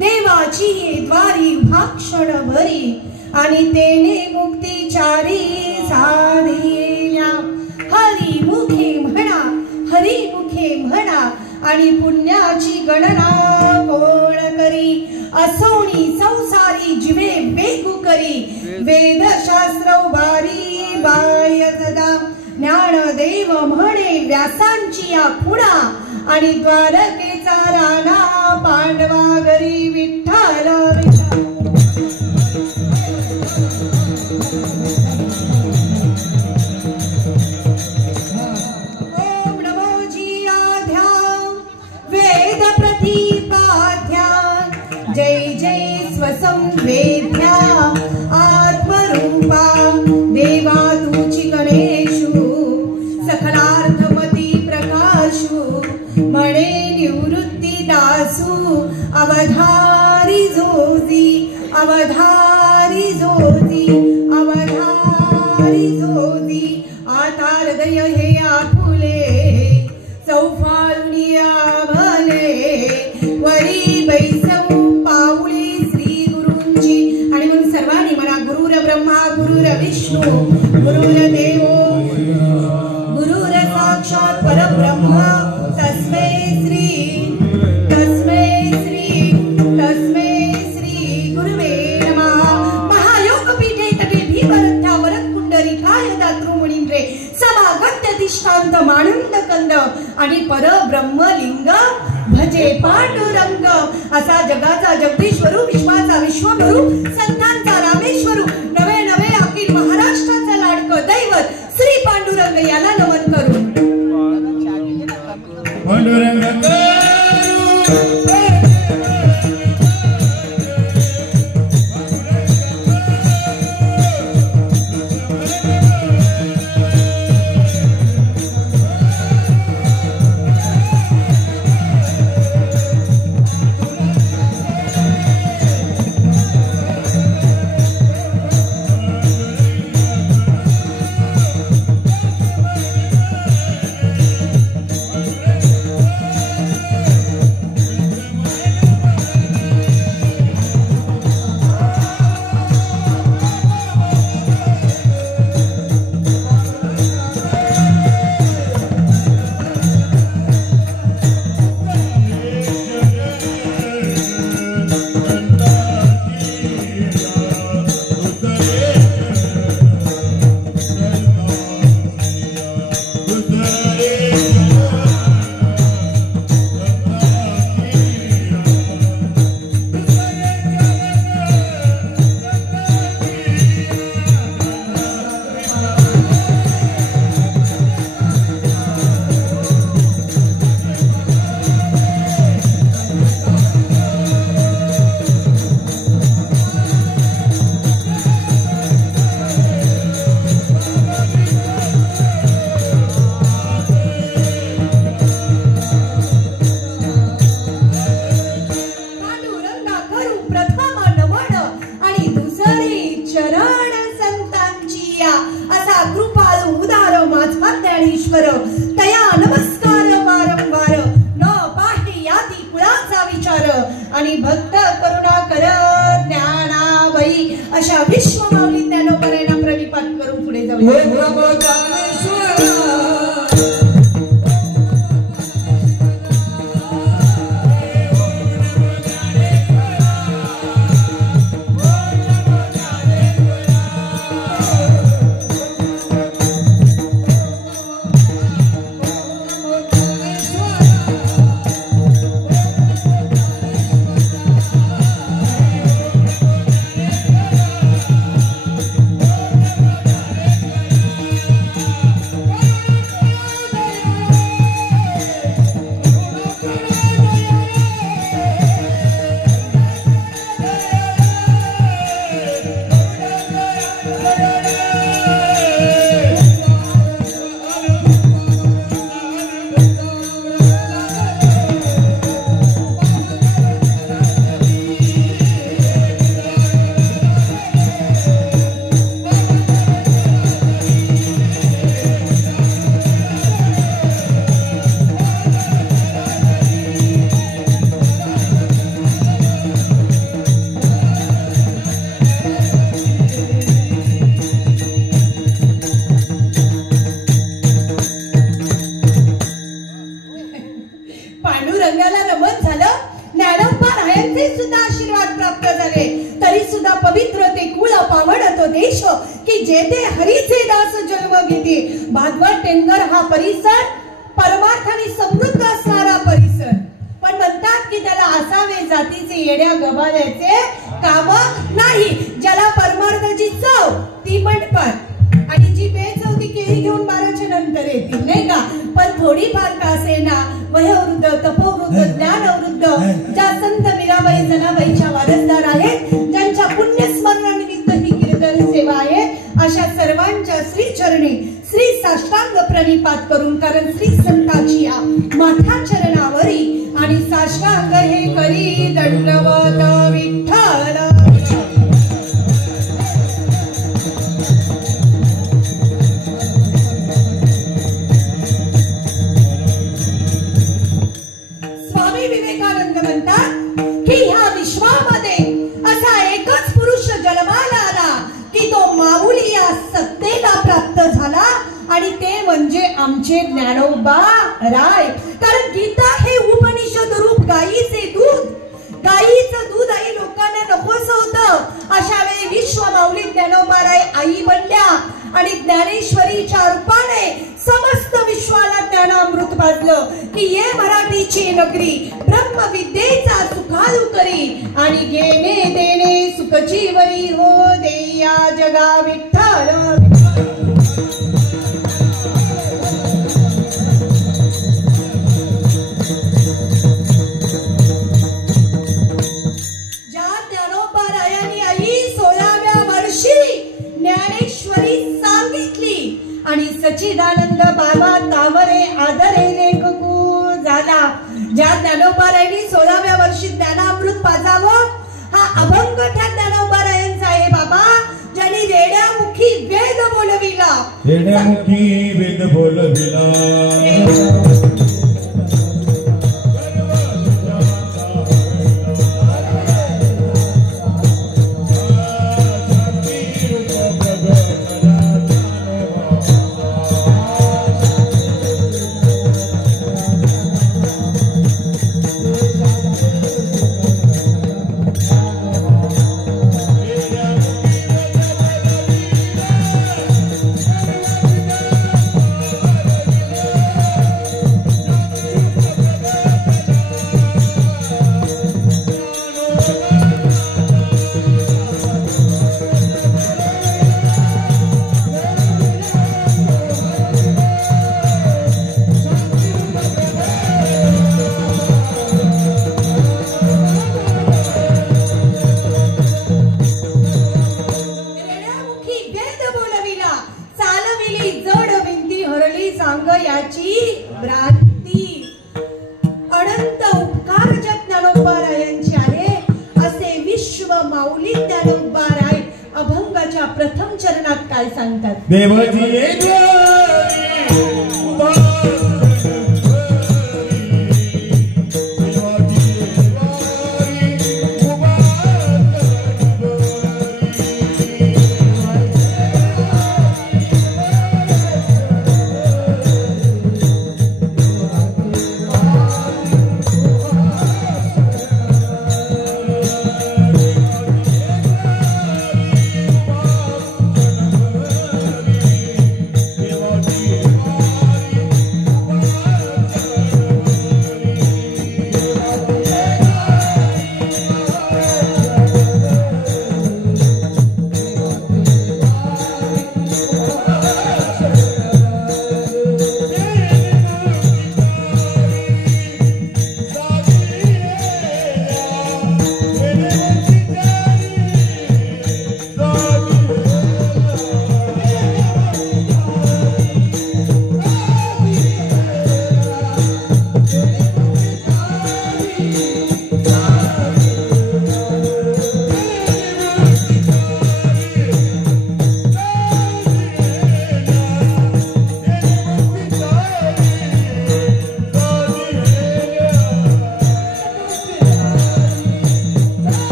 देवाची द्वारी भाक्षण भरी आणि तेने मुक्तीचारी साधिल्या हरी मुखे म्हणा आणि पुण्याची गणना कोण करी असोणी संसारी जिवे वेगू करी वेद शास्त्र उभारी बायतदा ज्ञानदेव म्हणे व्यासांची या खुणा आणि द्वारकेचा राणा पांडवा घरी विठ्ठल ओम नमो जियाध्या वेद प्रतिपाध्या जय जय स्वसंवेद्या आत्मरूपा देवा तुची गणेशु सकलार्थमती प्रकाशु म्हणे निवृत्ती दासू अवधारी जोजी आता हृदय हे आपुले चौफाळुनिया भले वरी बैसव पाऊली श्री गुरूंची आणि म्हणून सर्वांनी म्हणा गुरुर ब्रह्मा गुरुर विष्णू गुरुर देवो गुरुर साक्षात परब्रह्म तस्मै श्री गुरुवे नमः। महायोग पीठे तटे भीमरथ्या वरकुंडरी काय दातृमुनींद्रे समागत्य तिष्ठांत मानंद कंद आणि परब्रह्मलिंग भजे पांडुरंग असा जगाचा जगदीश्वरू विश्वाचा विश्वगुरु संतांचा रामेश्वरू नवे नवे अखिल महाराष्ट्राचा लाडकं दैवत श्री पांडुरंग याला नमन करू पांडुरंग तया नमस्कार वारंवार न पाहे याती कुळाचा विचार आणि भक्त करुणाकर ज्ञानाबाई अशा विश्व माऊली ज्ञानोबारायांना प्रणिपात करून पुढे जाऊया. भागवत टेंगर हा परिसर परमार्थाने समृद्ध असणारा परिसर, पण म्हणतात की त्याला असावे जातीचे येड्या गबाळ्याचे काम नाही. ज्याला परमार्थाची चव ती मंडपात आणि जी बेचव ती केळी घेऊन 12च्या नंतर येतील नाही का. पण थोडीफार का असेना वयोवृद्ध तपोवृद्ध ज्ञानवृद्ध ज्या संत मीराबाई जनाबाईच्या वारसदार आहेत, ज्यांच्या पुण्यस्मरणानिमित्त ही कीर्तन सेवा आहे, अशा सर्वांच्या श्री चरणी श्री साष्टांग प्रणिपात करून, कारण श्री संताची माथा चरणावरी आणि साष्टांग हे करी दंडवत विठ्ठल. स्वामी विवेकानंद म्हणतात की ह्या विश्वामध्ये असा एकच पुरुष जन्माला आला की तो माऊली या सत्तेला प्राप्त झाला, आणि ते म्हणजे आमचे ज्ञानोबा राय. कारण गीता हे उपनिषद रूप गायीचे दूध, गायीचं दूध आई लोकांना नकोस होतं. अशा वेळी विश्व माऊली ज्ञानोबा राय आई बनल्या आणि ज्ञानेश्वरीच्या रूपाने समस्त विश्वाला ज्ञानामृत पाजलं की ये मराठीची नगरी ब्रह्मविद्येचा सुखालू करी आणि घेणे देणे सुखजीवरी हो दे या जगा विठ्ठल. आणि सच्चिदानंद बाबा तावरे आदरे लेखकू झाला. ज्या ज्ञानोबारायांनी 16व्या वर्षी ज्ञानामृत पाजावं हा अभंग त्या ज्ञानोबारायांचा आहे बाबा, ज्यांनी रेड्यामुखी वेद बोलविला, रेड्यामुखी वेद बोलविला. प्रथम चरणात काय सांगतात? देवजी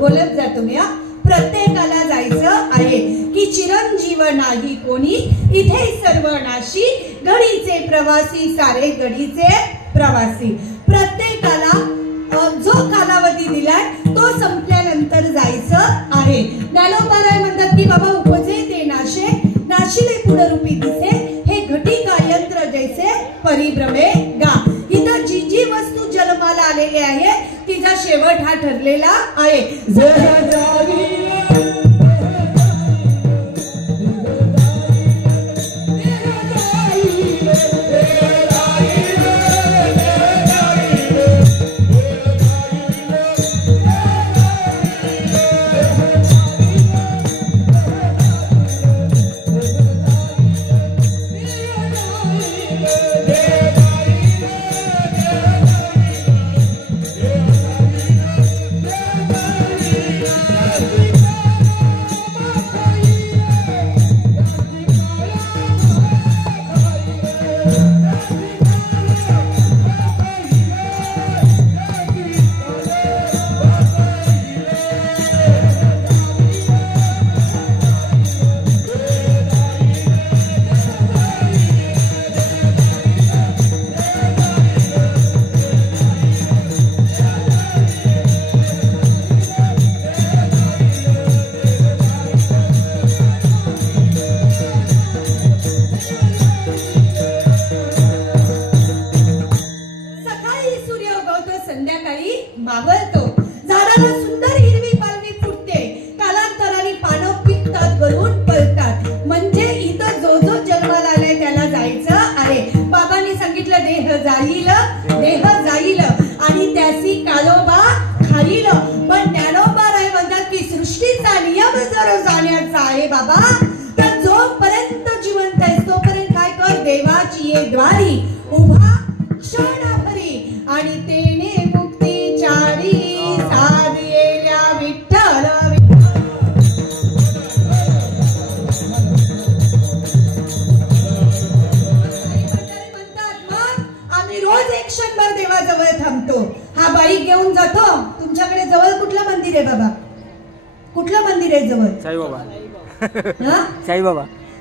बोलत जा तुम्ही, प्रत्येकाला जायचं आहे की चिरंजीव नाही कोणी इथे सर्वनाशी, घडीचे प्रवासी सारे घडीचे प्रवासी. प्रत्येकाला जो कालावधी दिलाय तो संपल्यानंतर जायचं आहे. ज्ञानोबा म्हणतात की बाबा उपजे ते नाशे, नाशिले पुनरूपी दिसे, हे घटिका यंत्र जैसे परिभ्रमे गा. इथं जी जी वस्तू जन्माला आलेली आहे तिचा शेवट हा ठरलेला आहे.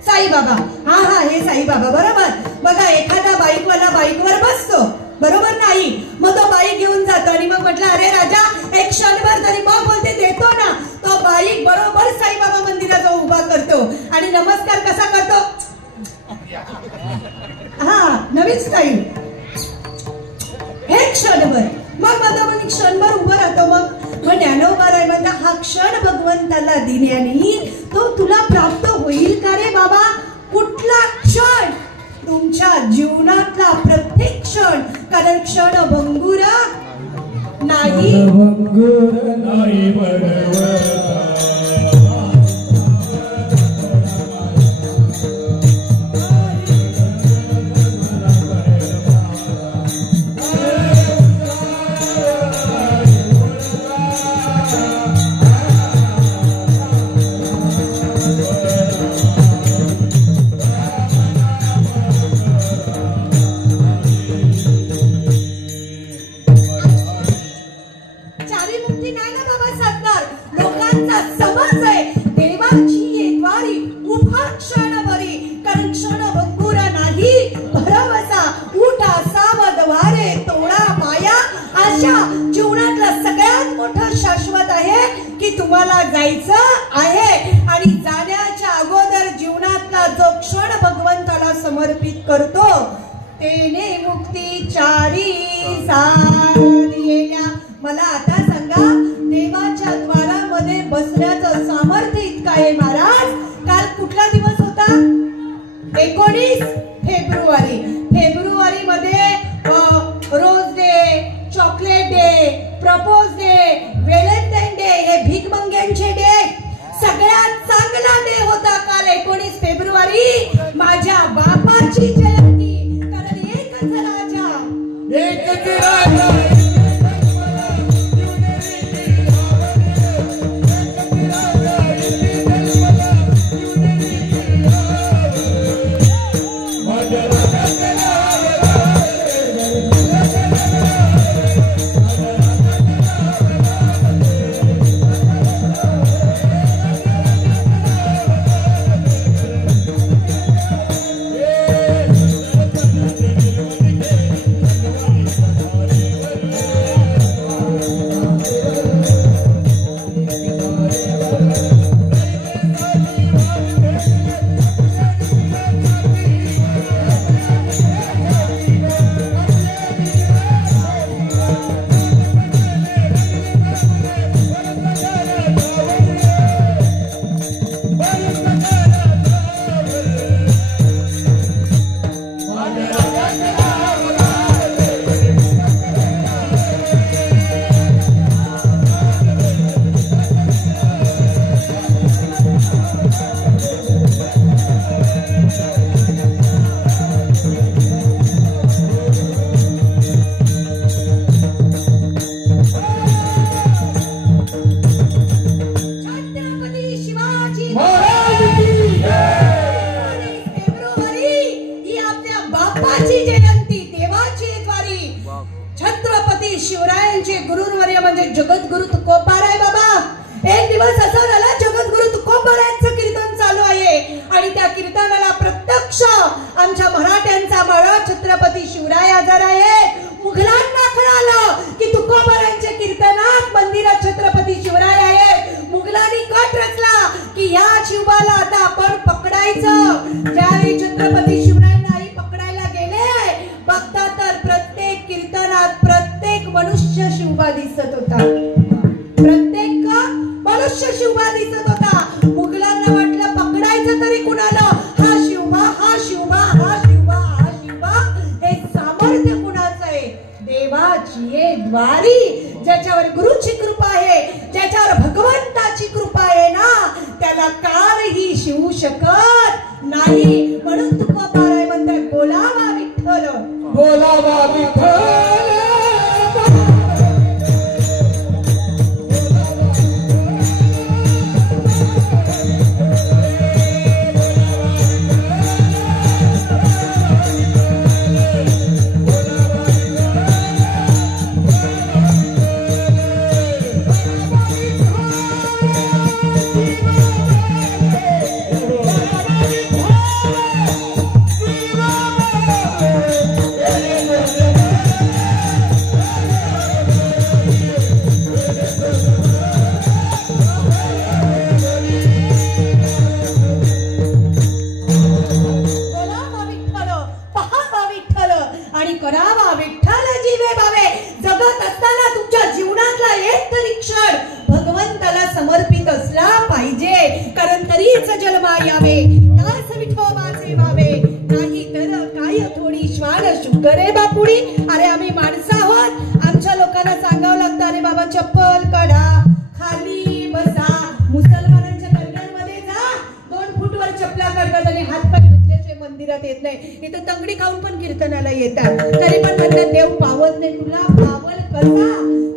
साईबाबा, हा हा, हे साईबाबा बरोबर. बघा, एखादा बाईकवाला बाईकवर बसतो, बरोबर नाही, मग तो बाईक घेऊन जातो आणि मग म्हटलं अरे राजा एक क्षणभर तरी मग बोलते देतो ना. तो बाईक बरोबर साईबाबा मंदिराजवळ उभा करतो आणि नमस्कार कसा करतो, हा नवीन स्टाईल, हे क्षणभर. मग मधोमध क्षणभर उभं राहतो. मग ज्ञानोबा म्हणता हा क्षण भगवंताला दिल्याने तो तुला प्राप्त होईल का रे बाबा. कुठला क्षण, तुमच्या जीवनातला प्रत्येक क्षण, कारण क्षण भंगुर नाही. जीवनातला सगळ्यात मोठं शाश्वत आहे की तुम्हाला जायचं आहे आणि जाण्याच्या करतो तेने मुक्ती चारी सारिया. मला आता सांगा, देवाच्या द्वारामध्ये बसण्याचं सामर्थ्य इतकं आहे महाराज. काल कुठला दिवस होता? 19 फेब्रुवारी. फेब्रुवारी मध्ये rose day, chocolate day, propose day, Valentine day, हे भिकमंग्यांचे डे. सगळ्यात चांगला डे होता काल 19 फेब्रुवारी, माझ्या बापाची जयंती. कारण एकच राजा, एकच राजा, शिवरायांचे गुरुवर्य म्हणजे जगद्गुरु तुकोबाराय बाबा. एक दिवस असं झालं, जगद्गुरु तुकोबारायांचं कीर्तन चालू आहे आणि त्या कीर्तनाला प्रत्यक्ष आमच्या मराठ्यांचा बाळा छत्रपती शिवराय हजर आहे. मुघलांना कळालं की तुकोबारायांच्या कीर्तनात मंदिरात छत्रपती शिवराय आहेत. मुघलांनी कट रचला की या शिवबाला आता आपण पकडायचं. ज्यावेळी छत्रपती शिवरायांनाही पकडायला गेले, बघता तर प्रत्येक कीर्तनात प्रत्येक मनुष्य शिवबा दिसत होता. प्रत्येक मनुष्य शिवबा दिसत होता. मुघलांना वाटलं पकडायचं तरी कुणाला? हा शिवबा, हा शिवबा, हा शिवबा, हा शिवबा. हे सामर्थ्य कुणाचं आहे? देवाची आहे द्वारी. ज्याच्यावर गुरुची कृपा आहे, ज्याच्यावर भगवंताची कृपा आहे ना, त्याला कालही शिवू शकत नाही. म्हणून तुकोबाराय म्हणतात, बोलावा विठ्ठल, बोलावा विठ्ठल. करावा विठ्ठल जीवे भावे. जगत असताना तुमच्या जीवनातला एक तरी क्षण भगवंताला समर्पित असला पाहिजे. कारण तरीच जन्मा यावे, दास विठोबाचे व्हावे. नाही तर काय थोडी श्वान शुकरे बापुडी. अरे आम्ही माणसं आहोत. आमच्या लोकांना सांगावं लागतं, अरे बाबा चप्पल काढा, खाली बसा. मुसलमानांच्या दरम्यानमध्ये जा, 2 फूटवर चपला काढतात आणि हातपाय मंदिरात येत नाही. इथं तंगडी खाऊन पण कीर्तनाला येतात. तरी पण म्हणतात देव पावत नाही. तुला पावल कसा?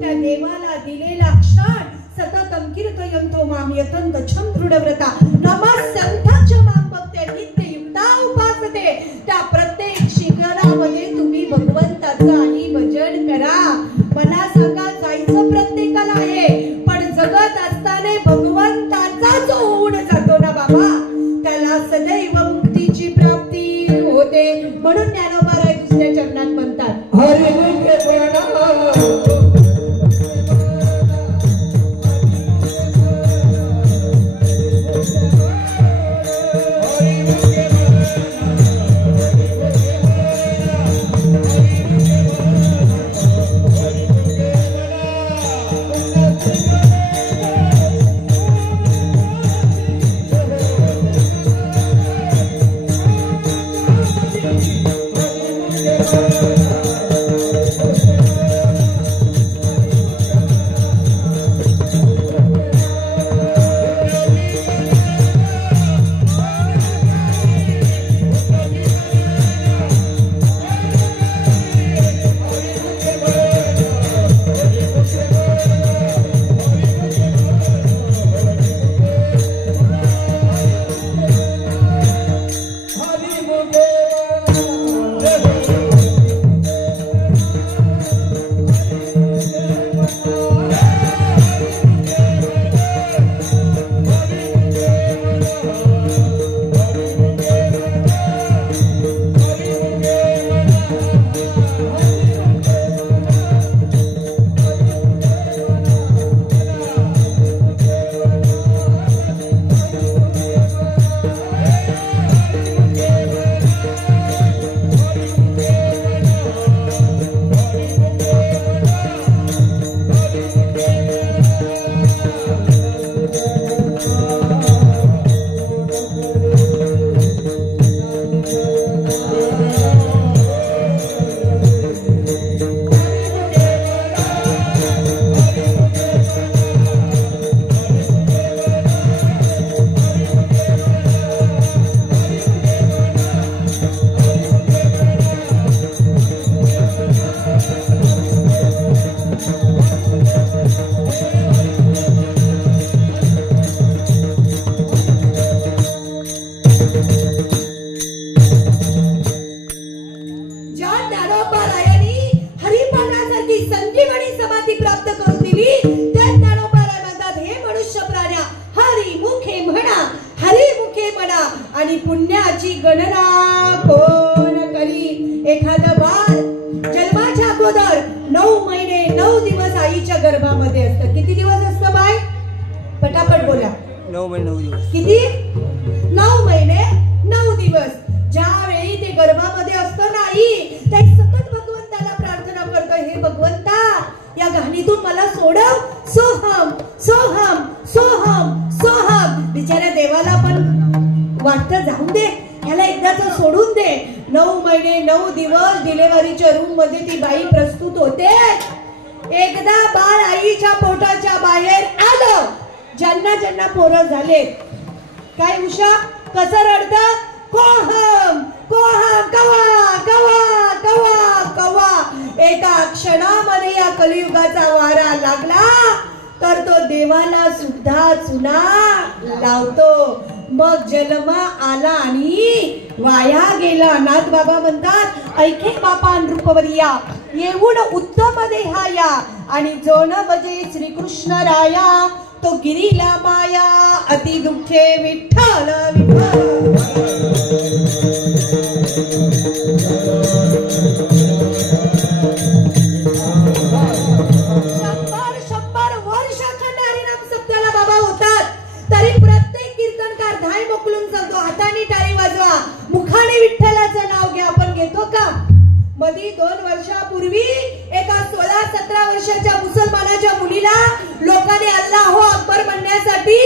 त्या देवाला दिलेला क्षण सततम कीर्तयंतो माम यतंत छम दृढव्रता नमस्संतच माम भक्ते नित्य युक्ता उपासते. त्या प्रत्येक शिखरामध्ये तुम्ही भगवंताचं आणि भजन करा. मला सांगा, जायचं प्रत्येकाला आहे, पण जगत असताना भगवंताचा जो होऊन जातो ना बाबा, त्याला सदैव मुक्तीची प्राप्ती होते. म्हणून ज्ञानोबाराय दुसऱ्या चरणात म्हणतात, हरी मुखे प्रणाम. हरी मुखे प्रणाम. आणि पुण्याची गणना कोण करी. एखादं बाळ जन्माच्या अगोदर 9 महिने 9 दिवस आईच्या गर्भामध्ये असतं. किती दिवस असतं बाय? पटापट बोला. 9 महिने 9 दिवस. किती? 9 महिने 9 दिवस. ज्यावेळी ते गर्भामध्ये असतं ना आई, ते सतत भगवंताला प्रार्थना करतो, हे भगवंता या घाणीतून मला सोडव. सोहम सोहम सोहम सोहम. बिचाऱ्या देवाला पण वाटतं जाऊन दे, ह्याला एकदाच सोडून दे. 9 महिने 9 दिवस डिलेव्हरीच्या रूम मध्ये ती बाई प्रस्तुत होते. एकदा बाळ आईच्या पोटाच्या बाहेर आलं, ज्यांना ज्यांना पोरं झाले, काय उषा कसं रडतं? कोहम कोहम कवा कवा कवा कवा. एका क्षणामध्ये या कलियुगाचा वारा लागला तर तो देवाला सुद्धा चुना लावतो. मग जन्मा आला आणि वाया गेला. नाथ बाबा म्हणतात, ऐके बापा नृपवर्या येऊन उत्तम देहाया आणि जो न बजे श्रीकृष्ण राया तो गिरीला माया अति दुःखे विठ्ठल विठ्ठल. शंभर वर्ष अखंड हरिनाम सप्त्याला बाबा होतात, तरी प्रत्येक कीर्तनकार धाय मोकलून सांगतो, हाताने टाळी वाजवा, मुखाने विठ्ठलाचं नाव घ्या. आपण घेतो का? मधी 2 वर्षापूर्वी एका 16-17 वर्षाच्या मुसलमानाच्या मुलीला लोकांनी अल्लाहू अकबर म्हणण्यासाठी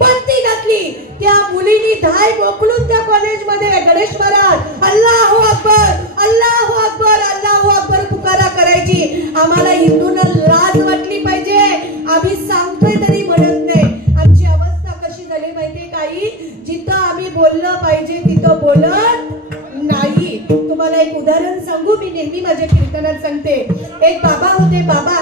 बंदी घातली. त्या मुलीने धाय मोकलून त्या कॉलेजमध्ये गणेश महाराज अल्लाहू अकबर अल्लाहू अकबर अल्लाहू अकबर पुकारा करायची. आम्हाला हिंदूंना लाज वाटली पाहिजे. आम्ही सांगतोय तरी म्हणत नाही. आमची अवस्था कशी झाली माहितीये काही? जिथं आम्ही बोललं पाहिजे तिथं बोलत नाही. तुम्हाला एक उदाहरण सांगू, मी नेहमी माझ्या कीर्तनात सांगते. एक बाबा होते. बाबा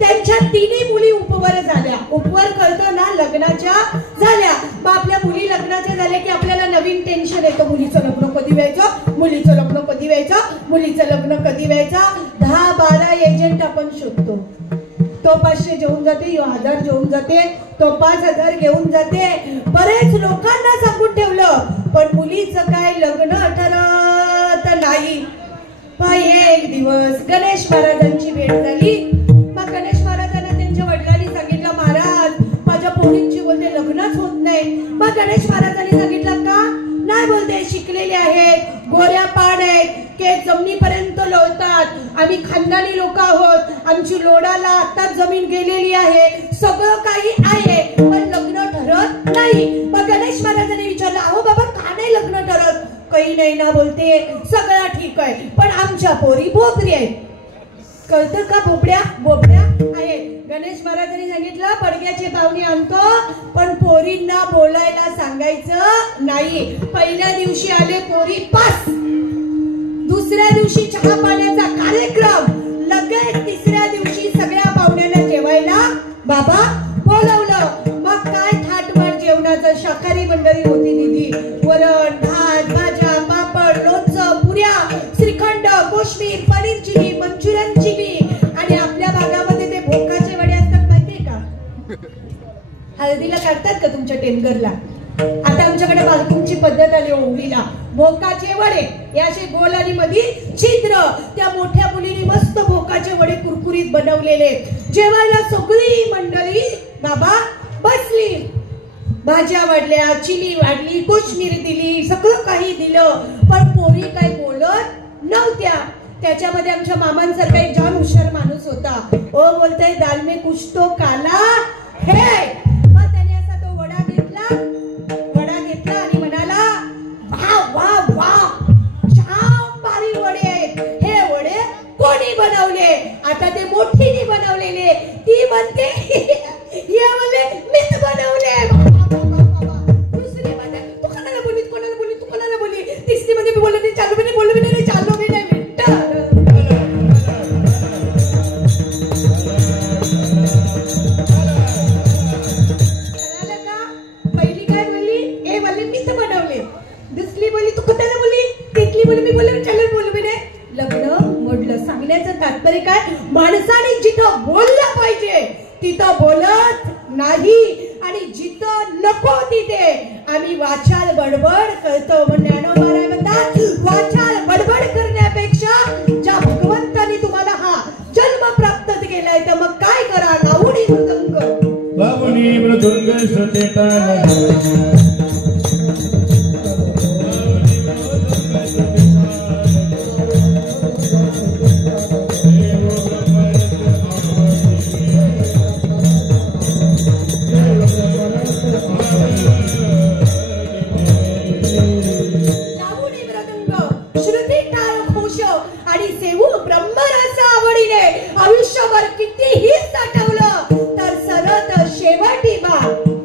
त्यांच्या 3 मुली उपवर झाल्या. उपवर कळतं ना, लग्नाच्या झाल्या. मग आपल्या मुली लग्नाच्या झाल्या की आपल्याला नवीन टेन्शन येतं, मुलीचं लग्न कधी व्हायचं, मुलीचं लग्न कधी व्हायचं, मुलीचं लग्न कधी व्हायचं. 10-12 एजंट आपण शोधतो. तो 500 घेऊन जाते, 1000 घेऊन जाते, तो 5000 घेऊन जाते. बरेच लोकांना सांगून ठेवलं, पण मुलीचं काय लग्न ठरत नाही. एक दिवस गणेश महाराजांची भेट झाली. मग गणेश महाराजांना त्यांच्या वडिलांनी सांगितलं, महाराज माझ्या पोरींची बोलते लग्नच होत नाही. मग गणेश महाराजांनी सांगितलं, का नाही? बोलते शिकलेले आहेत, गोऱ्या पाड आहेत, केस जमिनीपर्यंत लोळतात, आम्ही खानदानी लोक आहोत, आमची लोडाला आताच जमीन गेलेली आहे, सगळं काही आहे, पण लग्न ठरत नाही. मग गणेश महाराजांनी विचारलं, अहो बाबा का नाही लग्न ठरत? काही नाही ना. बोलते सगळं ठीक आहे, पण आमच्या पोरी भोपरी आहेत. कळतं का? बोबड्या आहेत. गणेश महाराजांनी सांगितलं, पडग्याचे पाहुणे आणतो, पण पोरींना बोलायला सांगायचं नाही. पहिल्या दिवशी आले पोरी पास, दुसऱ्या दिवशी चहा पाण्याचा कार्यक्रम, लगेच तिसऱ्या दिवशी सगळ्या पाहुण्यांना जेवायला बाबा बोलवलं. मग काय थाटमाट जेवणाचं, शाकाहारी मंडळी होती दिदी. वरण भात भाज्या पापड लोणचं पुऱ्या श्रीखंड कोशिंबीर पनीर चिली मंचुरियन चिली. आणि आपल्या भागामध्ये ते भोकाचे वडे असतात माहितीये का? हळदीला काढतात का तुमच्या टेंगरला? आता आमच्याकडे बालकुंची पद्धत आली होळीला. भोकाचे वडे हे असे गोल आणि मध्ये छिद्र. त्या मोठ्या मुलीने मस्त भोकाचे वडे कुरकुरीत बनवलेले. जेवायला सगळी मंडळी बाबा बसली. भाज्या वाढल्या, चिली वाढली, कोशिंबीर दिली, सगळं काही दिलं, पण पोरी काय बोलत नव्हत्या. त्याच्यामध्ये आमच्या मामांसारखा एक जाम हुशार माणूस होता. ओ बोलते दाल में कुछ तो काला है. मग त्याने असा तो वडा घेतला आणि म्हणाला, वा वा वा जाम भारी वडे आहेत. हे वडे कोणी बनवले? आता ते मोठीने बनवलेले. ती म्हणते हे म्हणले मीच बनवले. दुसरी मध्ये तू कोणाला बोली, कोणाला बोली, तू कोणाला बोली. तिसरी मध्ये मी बोलले चालू भी नाही, बोललो भी नाही, चाललो भी नाही. पहिली काय बोलली? हे म्हणले मीच बनवले. दुसरी बोली तू कोणाला बोली, तिसरी बोली मी बोलले चाललो, बोललो भी नाही. लग्न मोडलं. सांगण्याचं तात्पर्य काय? माणसाने जिथं बोललं पाहिजे तिथं बोलत नाही, आणि जिथं नको तिथे आम्ही वाचाल बडबड कळतं. ज्ञानोबा म्हणतात वाचाल बडबड करण्यापेक्षा ज्या भगवंतानी तुम्हाला हा जन्म प्राप्त केलाय तर मग काय करा, लावणी मृदुंग सतेता आयुष्यभर कितीही साठवलं तर सरत शेवटी बा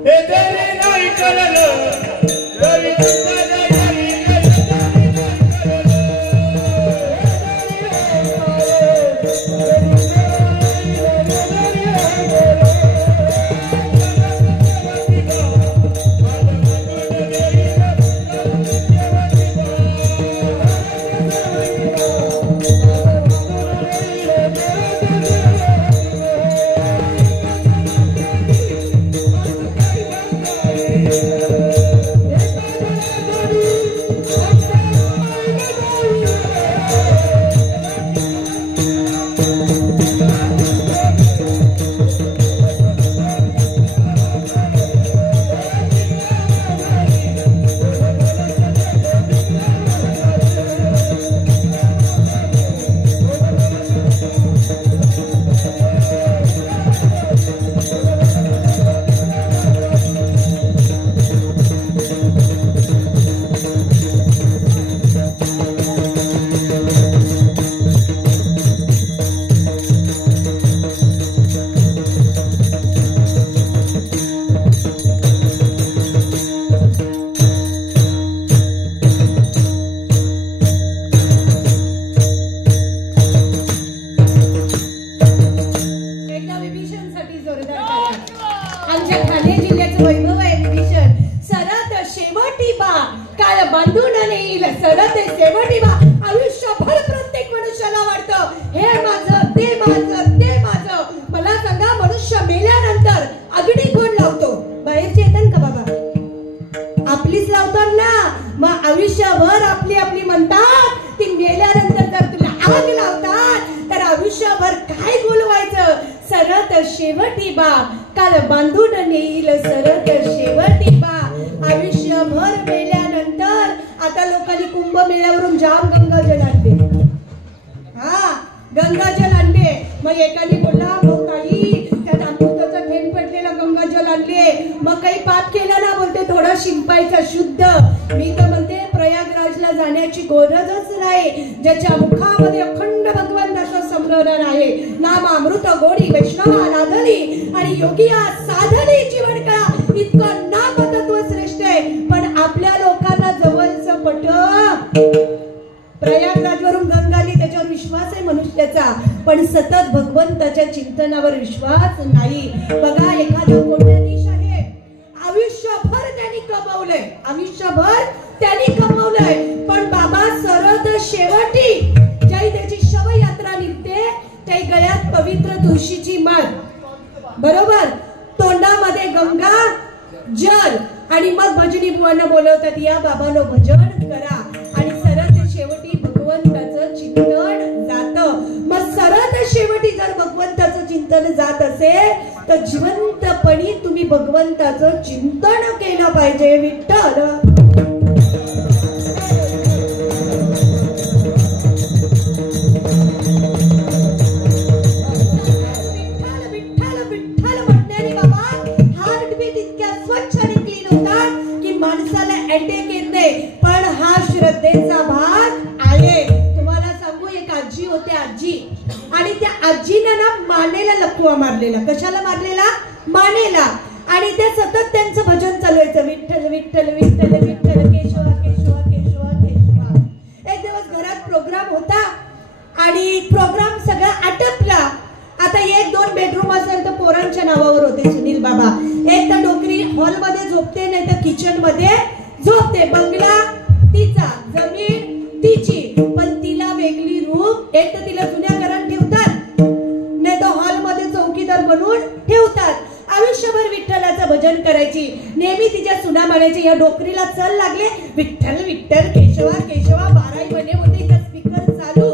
हे तरी नाही कळलं तरी शेवटी बा काल बांधून नेईल सरत शेवटी बा. आयुष्यभर मेल्यानंतर आता लोकांनी कुंभमेळ्यावरून जाम गंगाजल आणले. हा गंगाजल आणले. मग एकाने बोलला मग ताई त्यात अमृताचं थेंब पडलेलं गंगाजल आणले मग काही पाप केला ना, बोलते थोडा शिंपायचा शुद्ध. मी तर म्हणते प्रयागराजला जाण्याची गरजच नाही. ज्याच्या मुखामध्ये अखंड भगवंताचं स्मरण आहे, नाम अमृत गोडी वैष्णवा नादली आणि योगिया साधने जीवन कळा, इतकं नाम तत्व श्रेष्ठ आहे. पण आपल्या लोकांना जवळचं पट प्रयागराजवरून गंगाली त्याच्यावर विश्वास आहे मनुष्याचा, पण सतत भगवंताच्या चिंतनावर विश्वास नाही. बघा एखादा कोट्याधीश आहे, आयुष्यभर त्यांनी कमवलंय, आयुष्यभर त्यांनी कमवलंय, पण बाबा सरद शेवटी ज्याही त्याची शवयात्रा निघते त्या गळ्यात पवित्र तुळशीची माळ, बरोबर, तोंडामध्ये गंगा जल आणि मग भजनी बुवांना बोलवतात या बाबानो भजन करा आणि सरद शेवटी भगवंताचं चिंतन जातं. मग सरद शेवटी जर भगवंताचं चिंतन जात असेल तर जिवंतपणी तुम्ही भगवंताचं चिंतन केलं पाहिजे. विठ्ठल माणसाला अटॅक येत नाही, पण हा श्रद्धेचा भाग आहे. तुम्हाला सांगू एक आजी होते, आजी, आणि त्या आजीने ना मानेला लकवा मारलेला. कशाला मारलेला? मानेला. आणि ते सतत त्यांचं भजन चालवायचं, विठ्ठल विठ्ठल विठ्ठल विठ्ठल केशवा केशवा केशवा केशवा. एक दिवस घरात प्रोग्राम होता आणि प्रोग्राम सगळा आटपला. आता एक दोन बेडरूम असेल तर पोरांच्या नावावर होते सुनील बाबा. एक तर डोकरी हॉल मध्ये झोपते, नाही तर किचन मध्ये झोपते. बंगला तिचा, जमीन तिची, पण तिला वेगळी रूम. एक तर तिला जुन्या घरात ठेवतात, नाही तर हॉल मध्ये चौकीदार बनवून ठेवतात. आयुष्यभर विठ्ठलाचं भजन करायची. नेहमी तिच्या सुना म्हणायची या डोकरीला चल लागले. विठ्ठल विठ्ठल केशवा केशवा 12 महिने होते त्या स्पीकर चालू.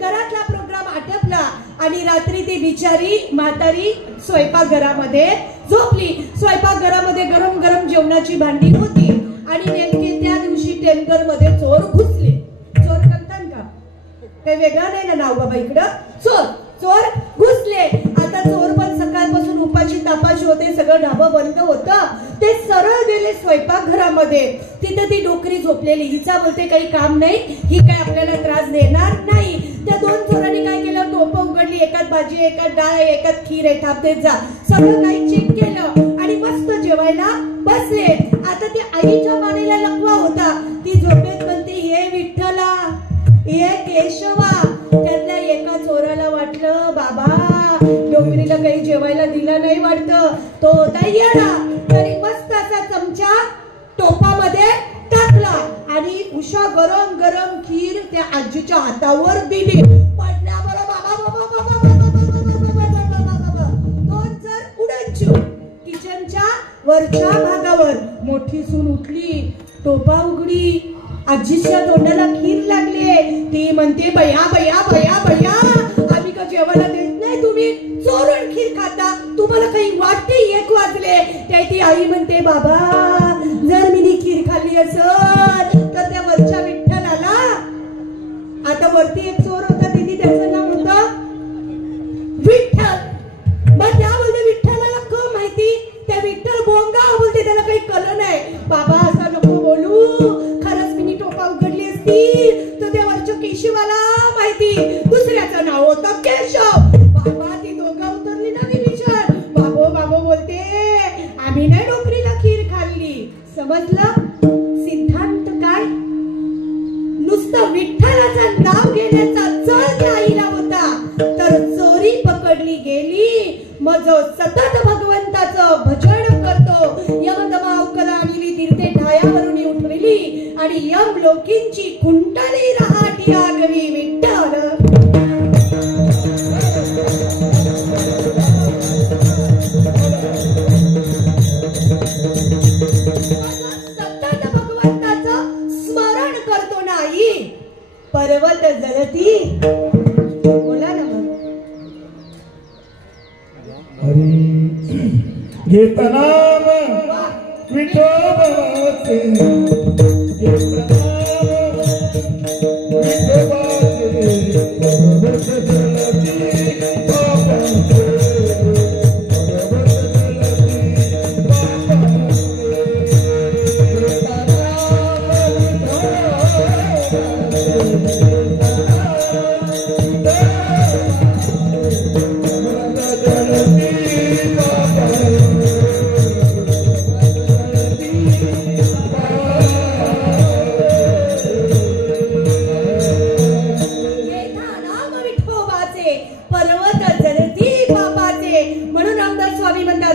घरातला प्रोग्राम आटपला आणि रात्री ती बिचारी म्हातारी स्वयंपाकघरामध्ये झोपली. स्वयंपाकघरामध्ये गरम गरम जेवणाची भांडी होती आणि नेमके त्या दिवशी टेंकर मध्ये चोर घुसले. चोर म्हणतात का काही वेगळं नाही ना नाव बाबा इकडं. चोर घुसले. आता चोर पण सकाळपासून उपाशी तापाशी होते. सगळं ढाबं बंद होतं. ते सरळ गेले स्वयंपाकघरामध्ये. तिथे ती डोकरी झोपलेली. हिचा बोलते काही काम नाही, ही काय आपल्याला त्रास देणार नाही. त्या 2 चोरांनी काय केलं, टोपं उघडली. एकात भाजी, एकात डाळ, एकात खीर आहे, थाप देत जा. सगळं काही चेक केलं आणि मस्त जेवायला बसले. आता त्या आईच्या मानेला लकवा होता. ती झोपेत म्हणते, हे विठ्ठला, हे केशवा. त्यातल्या एका चोराला वाटलं बाबा डोंगरीला काही जेवायला दिलं नाही वाटतं. तो होता येडा. तरी मस्त असा चमचा टोपामध्ये टाकला आणि उषा गरम गरम खीर त्या आजीच्या हातावर दिली. पडला बरं बाबा. 2 जर उडायचो. किचनच्या वरच्या भागावर मोठी सून उठली. टोपा उघडी. आजीच्या तोंडाला खीर लागले. ती म्हणते, बया बया बया बया, आम्ही का जेवायला देत नाही, तुम्ही चोरून खीर खाता, तुम्हाला काही वाटते 1 वाजले. ती आई म्हणते, बाबा जर मी खीर खाल्ली असत तर त्या वरच्या विठ्ठलाला. आता वरती एक चोर होता तिथे, त्याचं नाव होतं विठ्ठल. मग त्या बोलते विठ्ठलाला क माहिती. त्या विठ्ठल बोंगा बोलते, त्याला काही कळलं नाही. बाबा असं नको बोलू, खरंच मी टोपा उघडली असती तर त्या वरच्या केशवाला माहिती. दुसऱ्याचं नाव होतं केशव. बाबा ती दोघं उतरली ना विचार. बाबो बोलते, आम्ही नाही डोकरीला खीर खाल्ली. समजलं सिद्धांत काय. नुसतं विठ्ठलाचं नाव घेण्याचा चळ त्या आईला होता तर चोरी पकडली गेली. मग जो सतत भगवंताचं भजन करतो, यमदमा उकला आणली तीर्थे ठायावरून उठविली आणि यम लोकींची कुंडली रहाटी आगवी विठ्ठल. सतत भगवंताचं स्मरण करतो नाही. पर्वत जळती. बोला ना मग. घेत नाम विठोबाचे, घेत नाम विठोबाचे, पर्वत जळती बापांचे, पर्वत जळती बापांचे. घेत नाम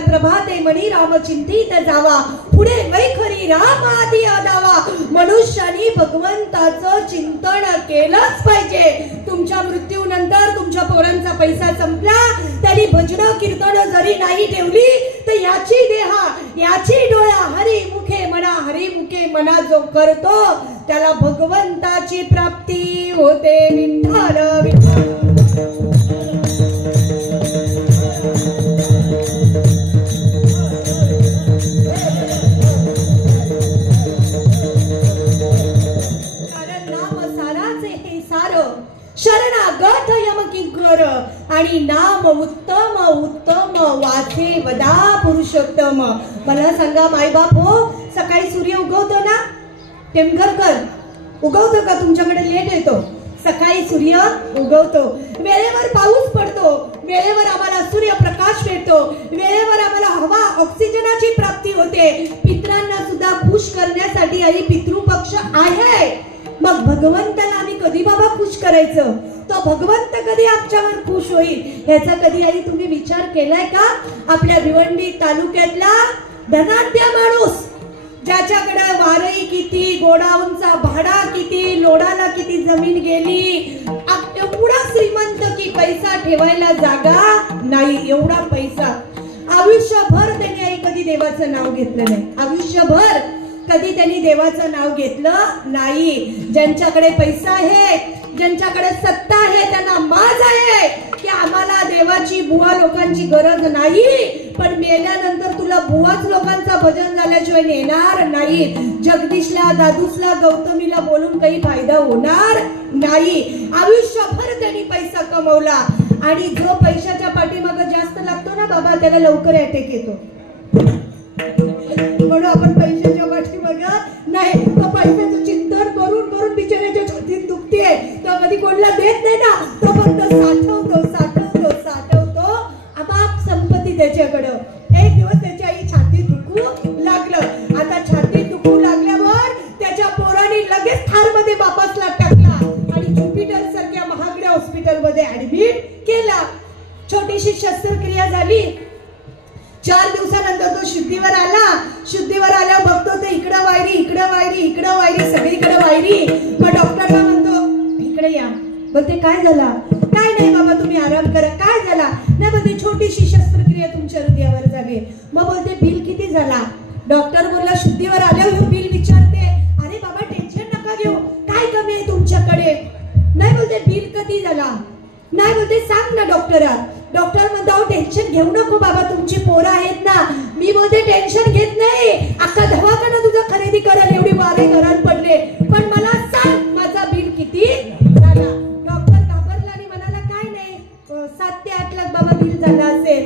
प्रभाते मनी राम चिंतित जावा, पुढे वैखरी राम आदी आदावा. मनुष्याने भगवंताचं चिंतन केलंच पाहिजे. तुमच्या मृत्यूनंतर तुमच्या पोरांचा पैसा संपला तरी भजन कीर्तन जरी नाही ठेवली तर याची देहा याची डोळा हरिमुखे मना जो करतो त्याला भगवंताची प्राप्ती होते. विठ्ठल विठ्ठल. शरणागत यम किंकर आणि नाम उत्तम उत्तम वाचे वदा पुरुषोत्तम. मला सांगा मायबाप हो, सकाळी सूर्य उगवतो ना टेमघरकर, उगवतो का तुमच्याकडे लेट येतो? सकाळी सूर्य उगवतो, वेळेवर पाऊस पडतो, वेळेवर आम्हाला सूर्यप्रकाश भेटतो, वेळेवर आम्हाला हवा ऑक्सिजनाची प्राप्ती होते. पितरांना सुद्धा खुश करण्यासाठी आई पितृपक्ष आहे. मग भगवंताला आम्ही कधी बाबा खुश करायचं? तो भगवंत कधी आमच्यावर खुश होईल याचा कधी आई तुम्ही विचार केलाय का? आपल्या भिवंडी तालुक्यातला धनाढ्य माणूस ज्याच्याकडे वारई किती, गोडाऊनचा भाडा किती, लोडाला किती जमीन गेली, एवढा श्रीमंत की पैसा ठेवायला जागा नाही, एवढा पैसा. आयुष्यभर त्याने आई कधी देवाचं नाव घेतलं नाही. आयुष्यभर कधी त्यांनी देवाचं नाव घेतलं नाही. ज्यांच्याकडे पैसा आहे, ज्यांच्याकडे सत्ता आहे, त्यांना माज आहे की आम्हाला देवाची बुवा लोकांची गरज नाही, पण मेल्यानंतर तुला बुवाच लोकांचा भजन झाल्याशिवाय नेणार नाही. जगदीशला, दादूसला, गौतमीला बोलून काही फायदा होणार नाही. आयुष्यभर त्यांनी पैसा कमवला आणि जो पैशाच्या पाठीमागे जास्त लागतो ना बाबा, त्याला लवकर अटॅक येतो. म्हणून आपण पैशाच्या पाठीमागे नाही, तो पैशाचं चिंतन करून करून बिचाऱ्याच्या छातीत दुखतेय, तो कधी कोणाला देत नाही ना, तो फक्त साठवतो साठवतो साठवतो आपाप संपत्ती त्याच्याकडं. एक दिवस त्याची आई छातीत दुखू लागलं. आता छातीत दुखू लागल्यावर त्याच्या पोराने लगेच थारमध्ये बापासला टाकला आणि ज्युपिटर सारख्या महागड्या हॉस्पिटलमध्ये ऍडमिट केला. छोटीशी शस्त्रक्रिया झाली. 4 दिवसानंतर तो शुद्धीवर आला. शुद्धीवर आल्यावर बघतो ते इकडं वायरी, इकडं वायरी, इकडं वायरी, सगळीकडे वायरी. मग डॉक्टरला म्हणतो इकडे या. बोलते काय झाला? काय नाही बाबा, तुम्ही आराम करा. काय झाला? नाही बोलते छोटीशी शस्त्रक्रिया तुमच्या हृदयावर झाली. मग बोलते बिल किती झाला? डॉक्टर बोलला शुद्धीवर आल्यावर बिल विचारते. अरे बाबा टेन्शन नका घेऊ, काय कमी आहे तुमच्याकडे? नाही बोलते बिल किती झाला? नाही बोलते सांग ना डॉक्टरा. डॉक्टर म्हणतो टेन्शन घेऊ नको बाबा, तुमची पोरं आहेत ना. मी बोलते टेन्शन घेत नाही, अख्खा दवाखाना तुझा खरेदी करेल एवढी वारे घरात पडले, पण मला सांग माझा बिल किती झाला. डॉक्टर घाबरला आणि म्हणाला काय नाही, 7 ते 8 लाख बाबा बिल झाला असेल.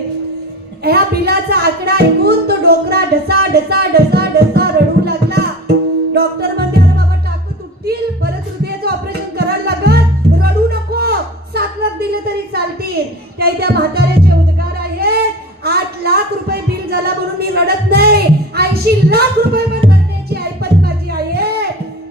ह्या बिलाचा आकडा ऐकून तो डोकरा ढसा ढसा ढसा ढसा रडू लागला. डॉक्टर म्हणते अरे बाबा टाकू तुटतील, परत हृदयाचं ऑपरेशन करायला लागत, रडू नको, 7 लाख दिले तरी चालतील. त्या म्हाताऱ्याचे उद्गार आहेत, 8 लाख रुपये बिल झाला म्हणून मी रडत नाही, 80 लाख रुपये पण भरण्याची ऐपत माझी आहे.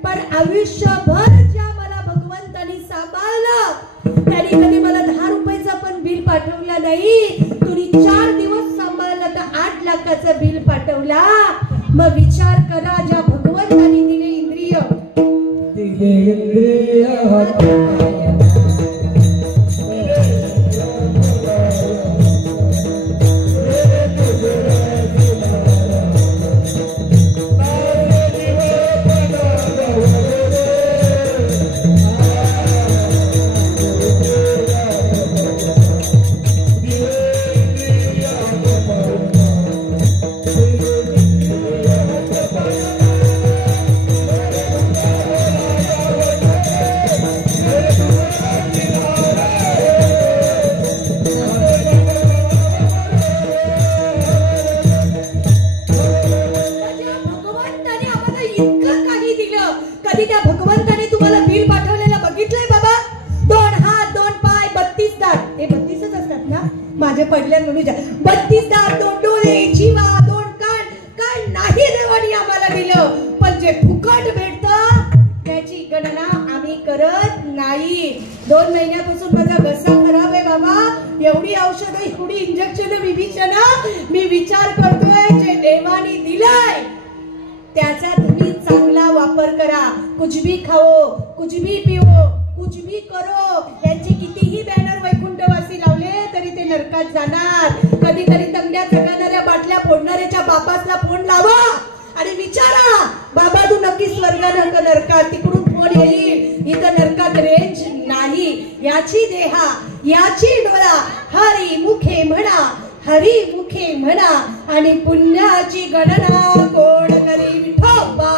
पण आयुष्यभर ज्या मला भगवंतानी सांभाळलं त्यांनी कधी मला 10 रुपयाचं पण बिल पाठवला नाही. तुम्ही 4 दिवस सांभाळलं तर 8 लाखाचं बिल पाठवला. मग विचार करा, ज्या भगवंतानी दिले इंद्रिय, कधी त्या भगवंताने तुम्हाला बिल पाठवलेलं बघितलंय बाबा? 2 हात 2 पाय 32 दात, हे 32च असतात ना माझे पडल्या म्हणून 32 दात 2 डोळे जीवा 2 कान, काय नाही देवानी आम्हाला दिलं. पण जे फुकट भेटतं त्याची गणना आम्ही करत नाही. 2 महिन्यापासून माझा घसा खराब आहे बाबा, एवढी औषधं, एवढी इंजेक्शन, मी विचार करतोय जे देवानी दिलंय त्याचा तुम्ही चांगला वापर करा. कुछ भी खाओ, कुछ भी पिओ, कुछ भी करो. यांचे कितीही बॅनर वैकुंठवासी लावले तरी ते नरकात जाणार. कधीतरी तंगड्या चढवणाऱ्या बाटल्या फोडणाऱ्याच्या बापासला फोन लावा आणि विचारा बाबा तू नक्की स्वर्गात का नरकात? तिकडून फोन येईल, इथं नरकात रेंज नाही. याची देहा, याची डोळा, हरी मुखे म्हणा, हरी मुखे म्हणा, आणि पुण्याची गणना कोण करी विठोबा.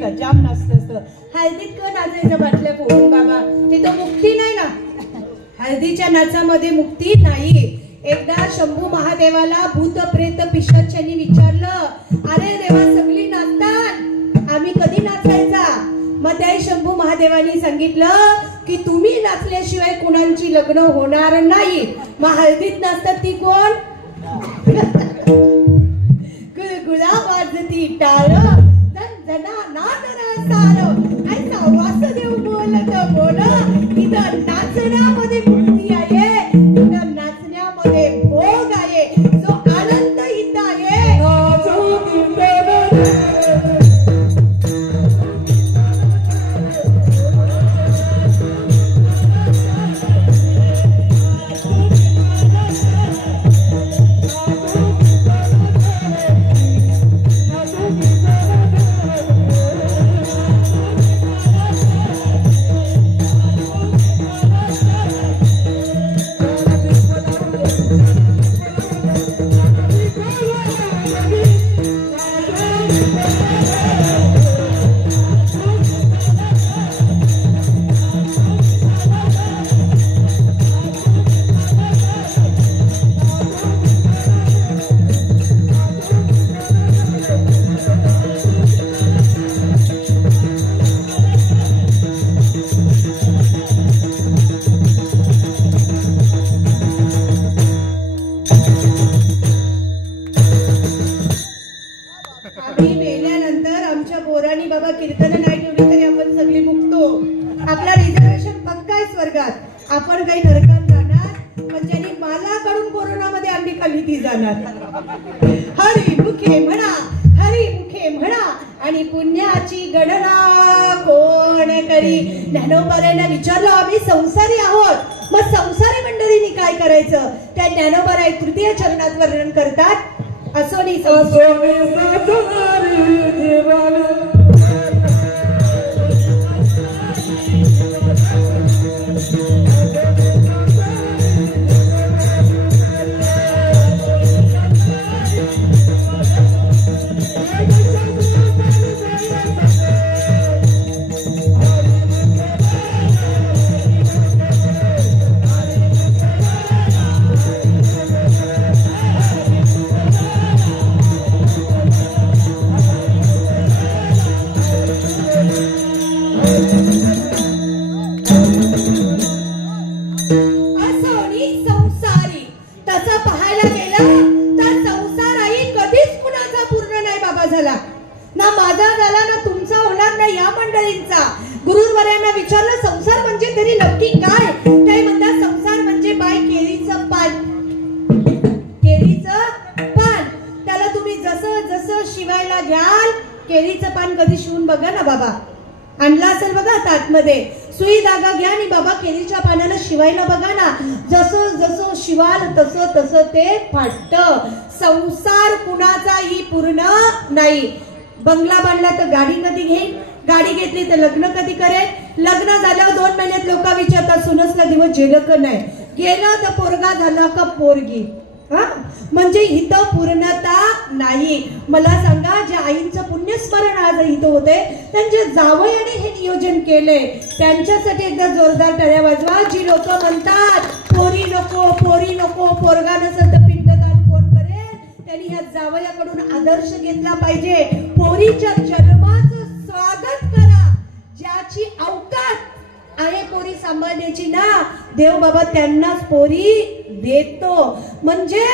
का जाम नाचत असतं. हळदीत का नाचायचं बाटल्या फोडून बाबा, ते तर मुक्ती नाही ना. हळदीच्या नाचामध्ये मुक्ती नाही. एकदा शंभू महादेवाला भूत प्रेत पिशाच्यांनी विचारलं, अरे देवा सगळी नाचतात, आम्ही कधी नाचायचा? मग त्या शंभू महादेवानी सांगितलं की तुम्ही नाचल्याशिवाय कुणाची लग्न होणार नाही. मग हळदीत नाचतात ती कोण? गुळगुळा वाजती टाळ, जना नादना सार, ऐसा वासुदेव बोलत बोल. इथं नाचण्यामध्ये मुक्ती आहे, इथं नाचण्यामध्ये भोग आहे, जो आनंद इथं आहे. कीर्तन नाही ठेवली तरी आपण सगळी मुक्तो. आपला रिझर्वेशन पक्का आहे स्वर्गात. आपण काही नरकात जाणार, पण ज्यांनी मालाकडून कोरोनामध्ये अंडी खाल्ली ती जाणार. हरी मुखे म्हणा, हरी मुखे म्हणा, आणि पुण्याची गणना कोण करी. ज्ञानोबारांना विचारलं, आम्ही संसारी आहोत, मग संसारी मंडळींनी काय करायचं? त्या ज्ञानोबाराय तृतीय चरणात वर्णन करतात. असोनी ना माझा झाला ना तुमचा होणार ना या मंडळींचा. गुरुवर्यांना विचारलं संसार म्हणजे तरी नक्की काय? ते म्हणतात संसार म्हणजे बाय केळीचं पान. केळीचं पान त्याला तुम्ही जसं जसं शिवायला घ्याल, केळीचं पान कधी शिवून बघा ना बाबा. आणला असेल बघा आतमध्ये सुई धागा घ्या आणि बाबा केळीच्या पानाला शिवायला बघा ना. जसं जसं शिवाल तसं तसं ते फाटतं. संसार कुणाचाही पूर्ण नाही. बंगला बांधला तर गाडी कधी घेईन, गाडी घेतली तर लग्न कधी करेल, लग्न झाल्यावर 2 महिन्यात लोक विचारतात सुनसला दिवस गेलं का नाही, गेलं तर पोरगा झाला का पोरगी. म्हणजे इथं पूर्णता नाही. मला सांगा, ज्या आईंचं पुण्यस्मरण आज इथं होते त्यांच्या जावयाने हे नियोजन केले, त्यांच्यासाठी एकदा जोरदार टाळ्या वाजवा. जी लोक म्हणतात पोरी नको पोरी नको, पोरगा नसेल तर पिंडदान कोण करेल, त्यांनी ह्या जावयाकडून आदर्श घेतला पाहिजे. पोरीच्या जन्माचं स्वागत करा. ज्याची अवकात आहे पोरी सांभाळण्याची ना, देव बाबा त्यांनाच पोरी देतो. म्हणजे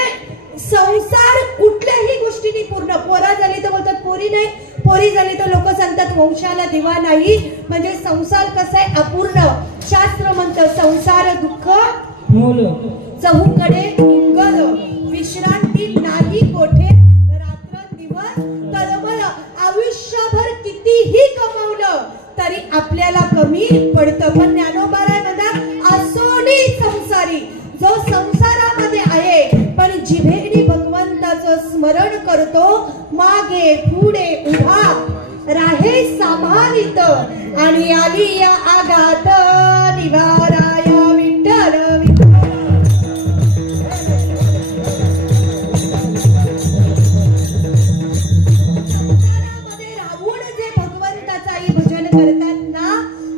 संसार कुठल्याही गोष्टीने पूर्ण. पोरा झाली तर बोलतात पोरी नाही, पोरी झाली तर लोक सांगतात वंशाला दिवा नाही. म्हणजे संसार कसा आहे अपूर्ण. शास्त्र म्हणतं संसार दुःख मूल, चहूकडे इंगल, विश्रांती नाही कोठे, रात्रंदिवस तळमळ. आयुष्यभर कितीही कमावलं तरी आपल्याला कमी पडतं. पण ज्ञानोबाराय म्हणतात असोनी संसारी, जो संसारामध्ये आहे पण जिभेने भगवंताचं स्मरण करतो, मागे पुढे उभा राहे सांभाळित, आणि आली या आघात निवाराया विठ्ठल विठ्ठल. संसारामध्ये राहून जे भगवंताचं करतात ना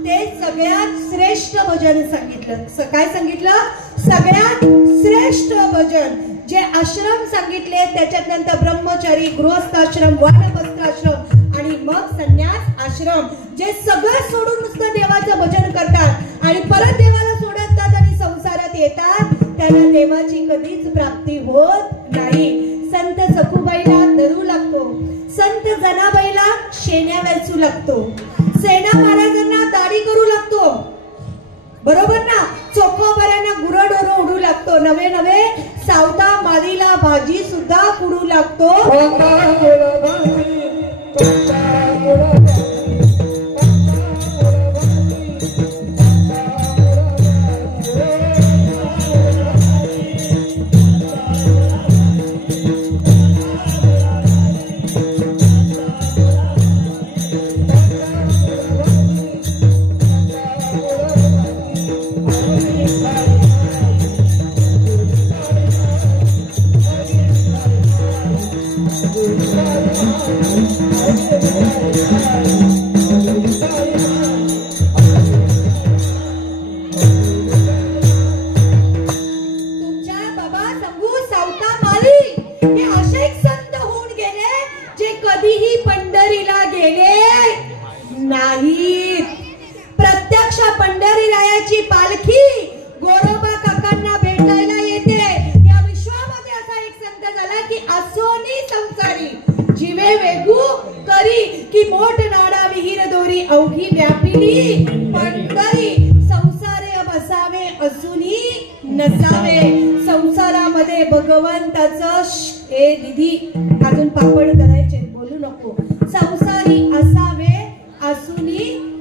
ते सगळ्यात श्रेष्ठ भजन सांगितलं. काय सांगितलं? सगळ्यात श्रेष्ठ भजन. जे आश्रम सांगितले त्याच्यात नंतर ब्रह्मचारी, गृहस्थाश्रम, वानप्रस्थाश्रम आणि मग संन्यास आश्रम. जे सगळं सोडून नुसतं देवाचं भजन करतात आणि परत देवाला सोडतात आणि संसारात येतात त्यांना देवाची कधीच प्राप्ती होत नाही. संत सखूबाईला धरू लागतो, संत जनाबाईला शेण्या वेचू लागतो, सेना महाराजांना दाढी करू लागतो, बरोबर ना, चोखोबऱ्यांना गुरडोर उडू लागतो, नवे नवे सावता मादीला भाजी सुद्धा कुडू लागतो. संसारामध्ये भगवंताचं हे दिदी अजून पापड करायचे, बोलू नको. संसारी असावे असूनी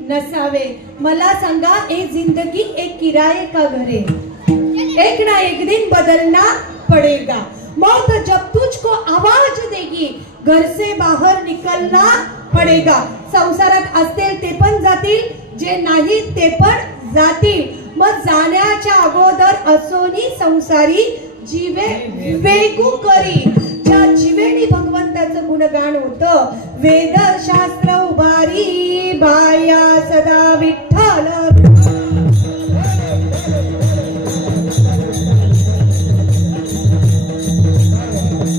नसावे. मला सांगा, एक जिंदगी एक किराए का घर है, एक ना एक दिन बदलना पड़ेगा. मौत जब तुझको आवाज देगी घर से बाहर निकलना पड़ेगा. संसारात असतील ते पण जातील, जे नाही ते पण जातील. मग जाण्याच्या अगोदर असोनी संसारी जीवे वेगू करी. ज्या जीवेनी भगवंताचं गुणगान होतं, वेद शास्त्र उभारी बाया सदा विठ्ठल.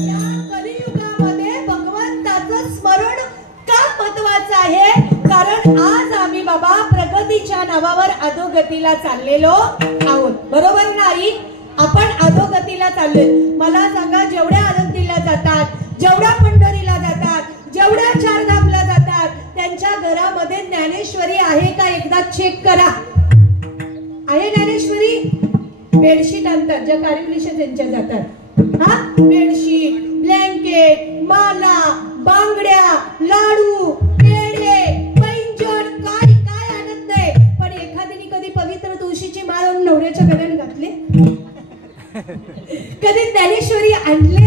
या कलियुगामध्ये भगवंताचं स्मरण का महत्वाचं आहे? कारण आज आम्ही बाबा प्रगतीच्या नावावर अधोगतीला चाललेलो आहोत, बरोबर नाही? आपण अधोगतीला चाललोय. मला सांगा, जेवढ्या अधोगतीला जातात, जेवढ्या पंढरीला जातात, जेवढ्या चारधामला जातात, त्यांच्या घरामध्ये ज्ञानेश्वरी आहे का? एकदा चेक करा. आहे ज्ञानेश्वरी? बेडशीट आणतात, ज्या कार्यवृष त्यांच्या जातात, हा, बेडशीट, ब्लँकेट, माला, बांगड्या, लाडू, पेढे, पैंजण, काय काय आणत नाही. पण एखाद्याने कधी पवित्र तुळशीची माळ नवऱ्याच्या गळ्यात घातले? कधी ज्ञानेश्वरी आणले?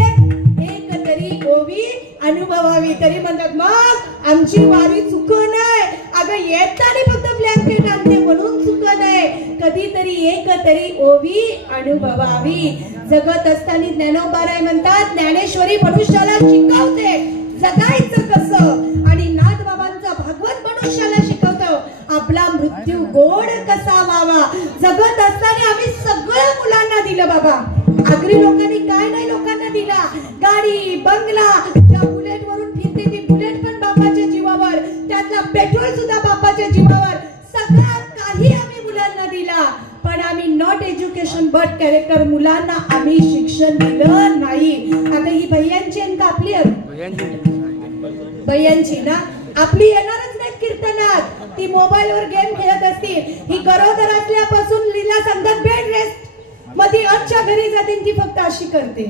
एक तरी ओवी अनुभवावी. तरी म्हणतात मग आमची वारी चुक नाही. अगं येताना फक्त ब्लँकेट आणते म्हणून चुक नाही. कधीतरी एक तरी ओवी अनुभवावी. जगत असताना ज्ञानोबाराय म्हणतात, ज्ञानेश्वरी मनुष्याला शिकवते जगायचं कसं, आणि नाथबाबांचा भागवत मनुष्याला शिकवतो आपला मृत्यू गोड कसा व्हावा. जगत असताना आम्ही सगळं मुलांना दिलं बाबा. आगरी लोकांनी काय नाही लोकांना दिला? गाडी, बंगला. ज्या बुलेट वरून फिरते ती बुलेट पण बापाच्या जीवावर, त्यातला पेट्रोल सुद्धा बापाच्या जीवावर. सगळं काही आम्ही मुलांना दिला, पण आम्ही नॉट एज्युकेशन बट कॅरेक्टर. मुलांना आम्ही शिक्षण दिलं नाही. आता ही भैयांची आणि आपली भैयांची ना, आपली येणारच नाहीत कीर्तनात. ती मोबाईल वर गेम खेळत असतील. ही गरोदर असल्यापासून लीला सांगतात बेड रेस्ट. मग ती आजच्या घरी जाते, ती फक्त अशी करते.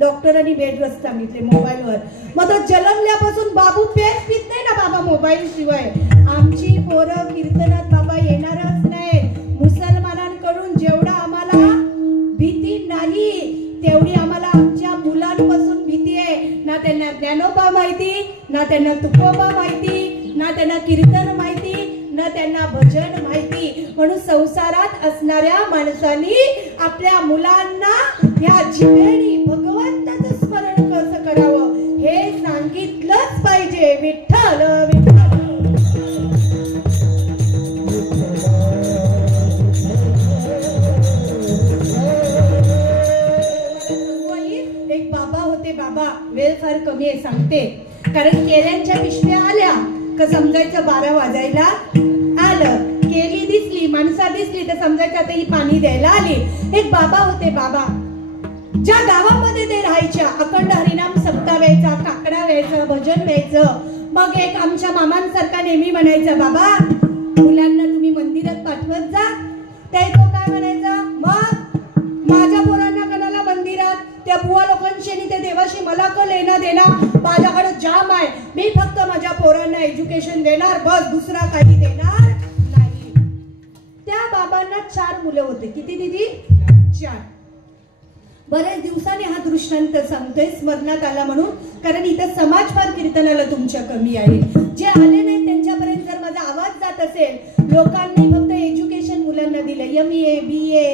डॉक्टरांनी बेड रेस्ट सांगितले मोबाईल वर. मग तो जन्मल्यापासून बाबू पेन पित नाही ना बाबा मोबाईल शिवाय. आमची पोरं कीर्तनात बाबा येणारच नाही. मुसलमानांकडून जेवढा आम्हाला भीती नाही तेवढी आम्हाला आमच्या मुलांपासून भीती आहे. ना त्यांना ज्ञानोबा माहिती, ना त्यांना तुकोबा माहिती, ना त्यांना कीर्तन माहिती, ना त्यांना भजन माहिती. म्हणून संसारात असणाऱ्या माणसांनी आपल्या मुलांना ह्या जीवेनी भगवंताचं स्मरण कसं करावं हे सांगितलंच पाहिजे. विठ्ठल विठ्ठल. कारण केळ्यांच्या पिशव्या आल्या का समजायचं 12 वाजायला आलं. केली दिसली, माणसा दिसली तर समजायचं आता ही पाणी द्यायला आली. एक बाबा होते. बाबा ज्या गावामध्ये ते राहायच्या, अखंड हरिनाम सप्ताह व्हायचा, काकडा व्हायचं, भजन व्हायचं. मग एक आमच्या मामांसारखा नेहमी म्हणायचा, बाबा मुलांना तुम्ही मंदिरात पाठवत जा. त्या तो काय म्हणायचा, मग माझ्या पोरांना कणाला मंदिरात, त्या बुवा लोकांशी त्या देवाशी मला का लेणं देणं, माझ्याकडे जाम आहे, मी फक्त माझ्या पोरांना एज्युकेशन देणार, बस दुसरा काही देणार नाही. त्या बाबांना 4 मुलं होते. किती दीदी? 4. बऱ्याच दिवसांनी हा दृष्टांत सांगतोय, स्मरणात आला म्हणून, कारण इथं समाज फार कीर्तनाला तुमच्या कमी आहे. जे आले नाही त्यांच्यापर्यंत जर माझा आवाज जात असेल, लोकांनी फक्त एज्युकेशन मुलांना दिलं, MA BA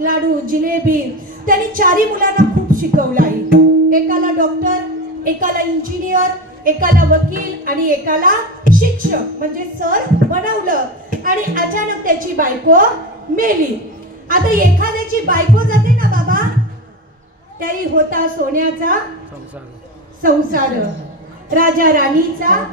लाडू जिलेबी. त्यांनी 4ही मुलांना खूप शिकवलं आहे. एकाला डॉक्टर, एकाला इंजिनियर, एकाला वकील आणि एकाला शिक्षक म्हणजे सर बनवलं. आणि अचानक त्याची बायको मेली. आता एखाद्याची बायको जाते ना बाबा, त्याही होता सोन्याचा संसार, राजा राणीचा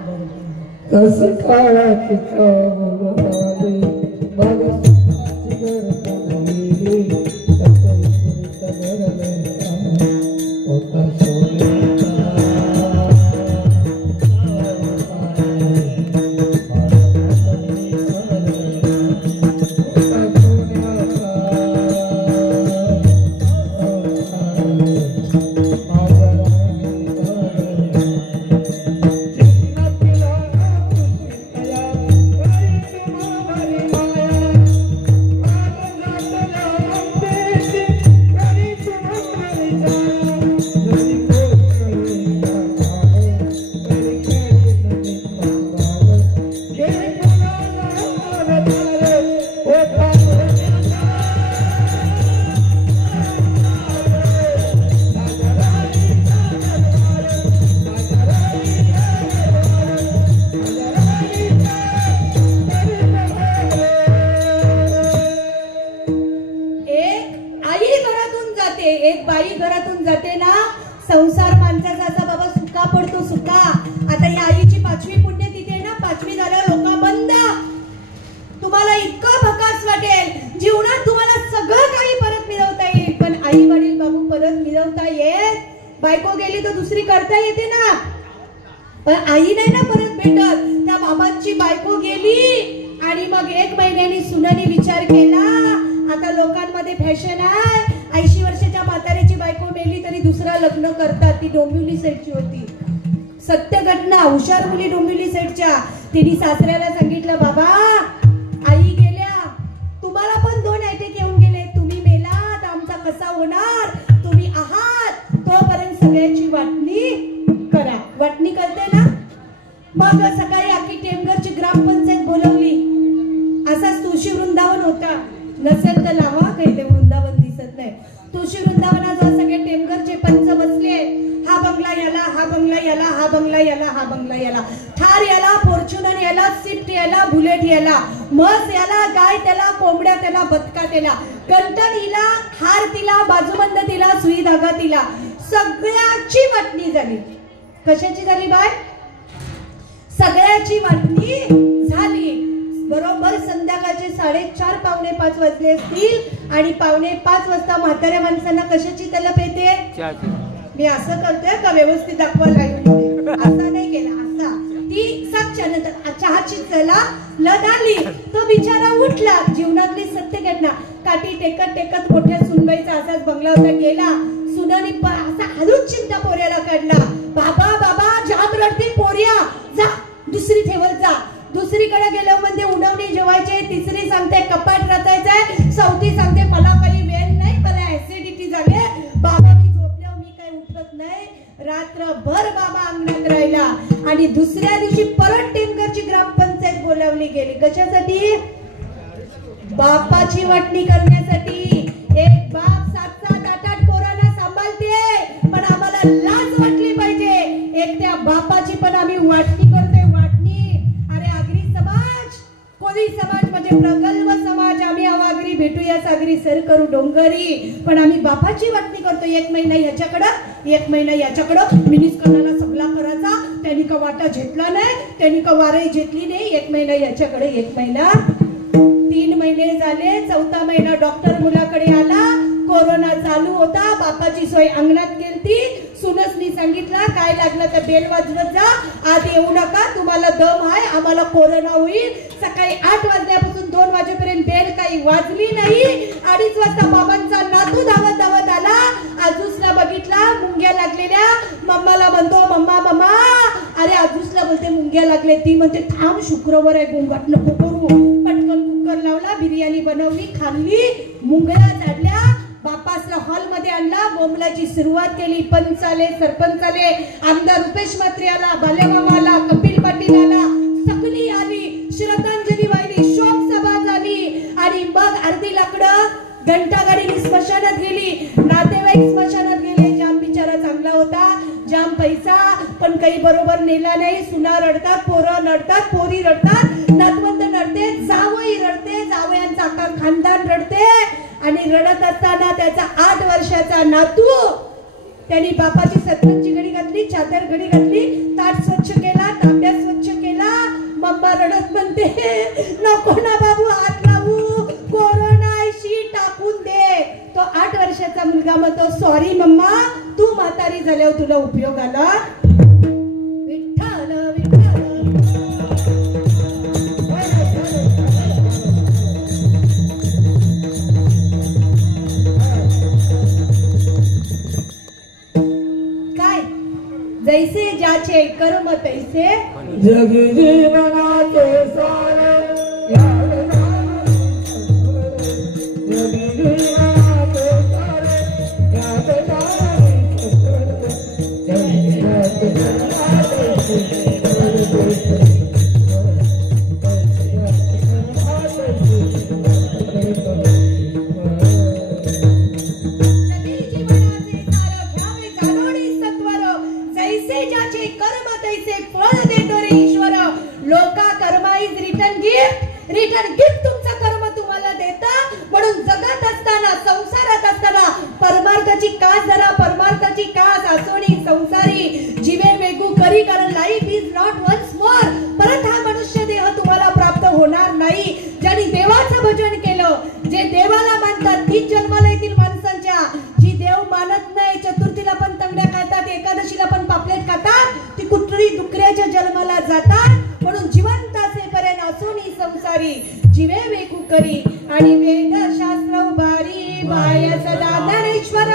संसार माणसाचा असा बाबा सुका पडतो सुका. आता या आईची 5वी पुण्यतिथी आहे ना, 5वी झाल्यावर लोक बंद. तुम्हाला इतकं भकास वाटेल, जीवनात तुम्हाला सगळं काही परत मिळवता येईल, पण आई वडील बाबू परत मिळवता येत. बायको गेली तर दुसरी करता येते ना, पण आई नाही ना परत भेटत. त्या बाबांची बायको गेली आणि मग 1 महिन्यानी सुनानी विचार केला, आता लोकांमध्ये फॅशन आहे, 80 वर्षाच्या म्हाताऱ्याची बायको मेली तरी दुसरा लग्न करतात. ती डोंबिवली साईडची होती, सत्य घटना. हुशार मुली डोंबिवली साईडच्या. तिने सासऱ्याला सांगितलं, बाबा आई गेल्या, तुम्हाला पण 2 अटॅक येऊन गेले, तुम्ही मेलात, आमचा कसा होणार, तुम्ही आहात तोपर्यंत सगळ्याची वाटणी करा. वाटणी करते ना. मग सकाळी आखी टेमघरची ग्रामपंचायत बोलवली. असाच तुळशी वृंदावन होता, नसेल तर लावा, काही ते वृंदावन दिसत नाही. तुळशी वृंदावनाजवळ सगळे टेमघरचे पंच बसले. हा बंगला याला, हा बंगला याला, हा बंगला याला, हा बंगला याला, थार याला, फॉर्च्युनर याला, स्विफ्ट याला, बुलेट याला, म्हस याला, गाय त्याला, कोंबड्या त्याला, बदका त्याला, कंटन हिला, हार तिला, बाजूबंद तिला, सुई धागा तिला. सगळ्याची वाटणी झाली. कशाची झाली बाय? सगळ्याची वाटणी झाली. बरोबर संध्याकाळचे 4:30 पावणे 5 वाजले असतील आणि पावणे 5 वाजता म्हाताऱ्या माणसांना कशाची तलप येते? मी असं करतोय का व्यवस्थित दाखवायला लागली? असा नाही केला, असा. ती चहाची लद आली, तो बिचारा उठला. जीवनातली सत्य घटना. काठी टेकत टेकत मोठ्या सुनबाईचा असाच बंगला होता, गेला. सुनानी असा हळूच चिंता पोऱ्याला काढला. बाबा बाबा जाम रडती पोऱ्या, जा दुसरी ठेवत जा. दुसरीकडे गेलो म्हणजे उडवणी जेवायचे, तिसरी सांगते कपाट रचायचंय, चौथी सांगते मला काही वेळ नाही, मला ऍसिडिटी झाले, बाबा मी झोपल्यावर मी काही उठत नाही. रात्रभर बाबा अंगणात राहिला आणि दुसऱ्या दिवशी परत टेमघरची ग्रामपंचायत बोलावली गेली. कशासाठी? बापाची वाटणी करण्यासाठी. एक बाप 7-7, 8-8 पोरांना सांभाळते, पण आम्हाला लाज वाटली पाहिजे. एक त्या बापाची पण आम्ही वाटणी करतोय. कोळी समाज म्हणजे प्रगल्भ समाज. आम्ही आवागरी भेटूया सागरी सर करू डोंगरी, पण आम्ही बापाची वाटणी करतो. 1 महिना याच्याकडं, 1 महिना याच्याकडं, मिनिस्करला सगळा करायचा, त्यांनी का वाटा घेतला नाही, त्यांनी का वारही घेतली नाही. 1 महिना याच्याकडे, 1 महिना, 3 महिने झाले, 4था महिना डॉक्टर मुलाकडे आला. कोरोना चालू होता, बापाची सोय अंगणात केलती. सुनसनी सांगितलं काय लागलं तर बेल वाजवत जा, आत येऊ नका, तुम्हाला दम आहे, आम्हाला कोरोना होईल. सकाळी 8 वाजल्यापासून 2 वाजेपर्यंत बेल काही वाजली नाही. 2:30 वाजता बाबांचा नातू धावत धावत आला. आजूसला बघितला, मुंग्या लागलेल्या. मम्माला म्हणतो मम्मा मम्मा, अरे आजूसला बोलते मुंग्या लागले. ती म्हणते थांब, शुक्रवार आहे, गोंगाट नको करू. पटकन कुकर लावला, बिर्याणी बनवली, खाल्ली, मुंग्या झाडल्या. बापासला हॉल मध्ये आणला, बोंबलाची सुरुवात केली. पंच आले, सरपंच आले, आमदार रुपेश म्हात्रे आला, बालेमामा आला, कपिल पाटील आला, सगळी आली, श्रद्धांजली वाहिली, शोक सभा झाली. आणि मग अर्धी लाकडं घंटागाडीने स्मशानात गेली, नातेवाईक स्मशानात गेले. जाम बिचारा चांगला होता, जाम पैसा, पण काही बरोबर नेला नाही. सुना रडतात, पोरं रडतात, पोरी रडतात, नातवंड रडते, जावई रडते, जावयांचा अख्खा खानदान रडते. आणि रडत असताना त्याचा 8 वर्षाचा नातू, त्यांनी बापाची सतरंजी घडी घातली, चादर घडी घातली, ताट स्वच्छ केला, तांब्या स्वच्छ केला. मम्मा रडत म्हणते नको ना बाबू, हात लावू, कोरोना शी टाकून दे. तो 8 वर्षाचा मुलगा म्हणतो सॉरी मम्मा, तू म्हातारी झाल्यावर तुला उपयोग आला. विठ्ठल विठ्ठल. जैसे ज्याचे कर्म तैसे जग जीवनाचे सारे रिटर्न गिफ्ट तुमचं कर्म तुम्हाला देतं. म्हणून जगत असताना, संसारात असताना परमार्थाची कास धरा, परमार्थाची कास आसोनी संसारी जीवे वेगू करी, कारण life is not once more. परत हा मनुष्य देह तुम्हाला प्राप्त होणार नाही. ज्यांनी देवाचं भजन केलं, जे देवाला मानतात, तीच जन्माला येतील माणसांच्या. जी देव मानत नाही, चतुर्थीला पण तंगड्या खातात, एकादशीला पण पापलेट खातात, ती कुठली दुकऱ्याच्या जन्माला जातात. म्हणून जिवंत असेपर्यंत असोनी संसारी जीवे वेकू करी. आणि वेद शास्त्र उभारी बाय सदा ज्ञानेश्वर.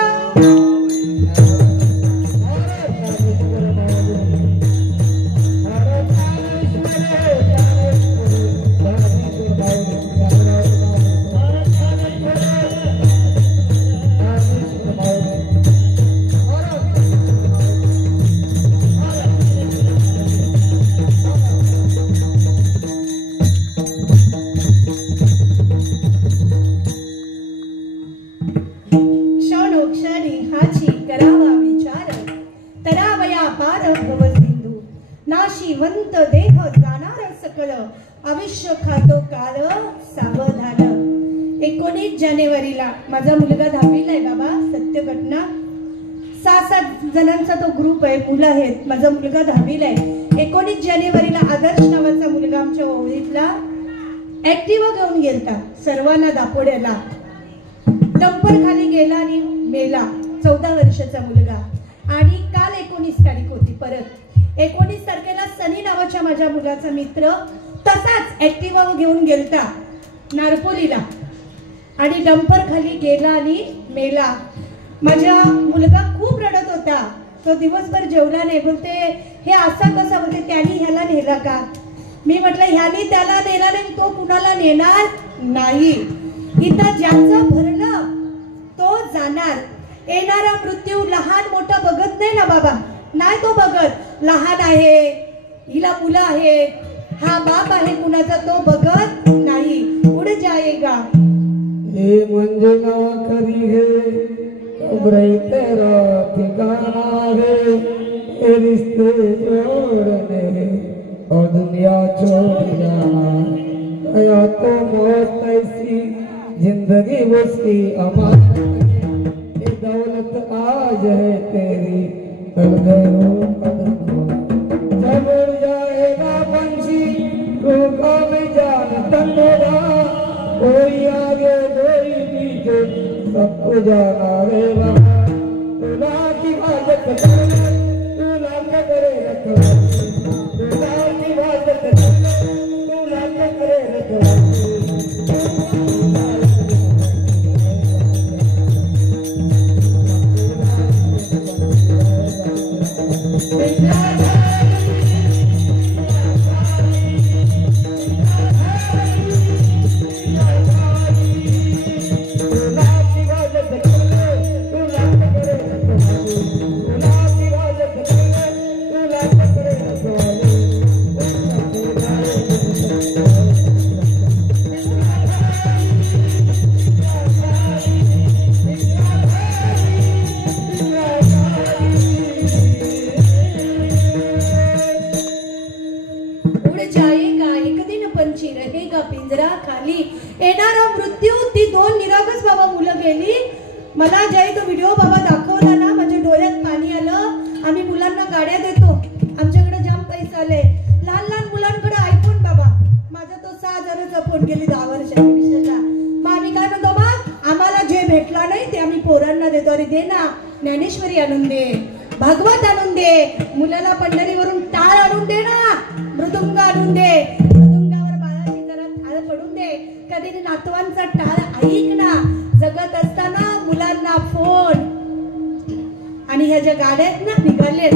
नाशिवंत देह जाणार सकल, अविष्य खातो काळ सावधान. 19 जानेवारीला माझा मुलगा 10वीला आहे बाबा, सत्य घटना. 6-7 जणांचा तो ग्रुप आहे, मुलं आहेत. माझा मुलगा 10वीला आहे. 19 जानेवारीला आदर्श नावाचा मुलगा आमच्या ओळीतला ऍक्टिव्हा घेऊन गेलता सर्वांना दापोड्याला. डंपर खाली गेला आणि मेला, 14 वर्षाचा मुलगा. आणि काल 19 तारीख होती. परत 19 तारखेला सनी नावाच्या माझ्या मुलाचा मित्र तसाच ऍक्टिव्हा घेऊन गेलता नारपोलीला आणि डंपर खाली गेला आणि मेला. माझा मुलगा खूप रडत होता. तो दिवसभर जेवला नाही. बोलते हे असं कसं, बोलते त्यांनी ह्याला नेला का. मी म्हटलं ह्यानी त्याला नेला नाही, तो कुणाला नेणार नाही. इथं ज्याचं भरलं तो जाणार. येणारा मृत्यू लहान मोठं बघत नाही ना बाबा, नाही तो बघत. लहान आहे, हिला मुलं आहेत, हा बाप आहे कुणाचा, तो बघत नाही. उड जाएगा ये म्हणजे नवा करी है, कब्रै तेरा ठिकाना है, ये रिश्ते जोड़ने और दुनिया छोड़ जाना. या तो मौत ऐसी जिंदगी उसकी अमानत, ये दौलत आज है तेरी कल गए कदम. को भी जानता होगा, कोई आगे कोई पीछे सबको जाना रे बाबा। तुला की बात करे, तुला क्या करे रखवाली, तुला की बात करे, तुला क्या करे रखवाली। येणारा मृत्यू ती दोन निरागस बाबा मुलं गेली. मला जय तो व्हिडिओ बाबा दाखवला ना माझ्या डोळ्यात पाणी आलं. आम्ही मुलांना गाड्या देतो, आमच्याकडे जाम पैसा आले. लहान लहान मुलांकडे आयफोन बाबा. माझा तो 6,000चा फोन गेली 10 वर्षांनी. मग आम्ही काय म्हणतो, मग आम्हाला जे भेटला नाही ते आम्ही पोरांना देतो. अरे दे ना, ज्ञानेश्वरी आणून दे, भागवत आणून दे, मुलाला पंढरीवरून टाळ आणून दे ना, मृदुंग आणून दे, मृदुंगावर बाळाची जरा थाळ पडून दे, कधी नातवांचा टाळ ऐक ना. जगत असताना मुलांना फोन आणि ह्या ज्या गाड्या आहेत ना निघाले,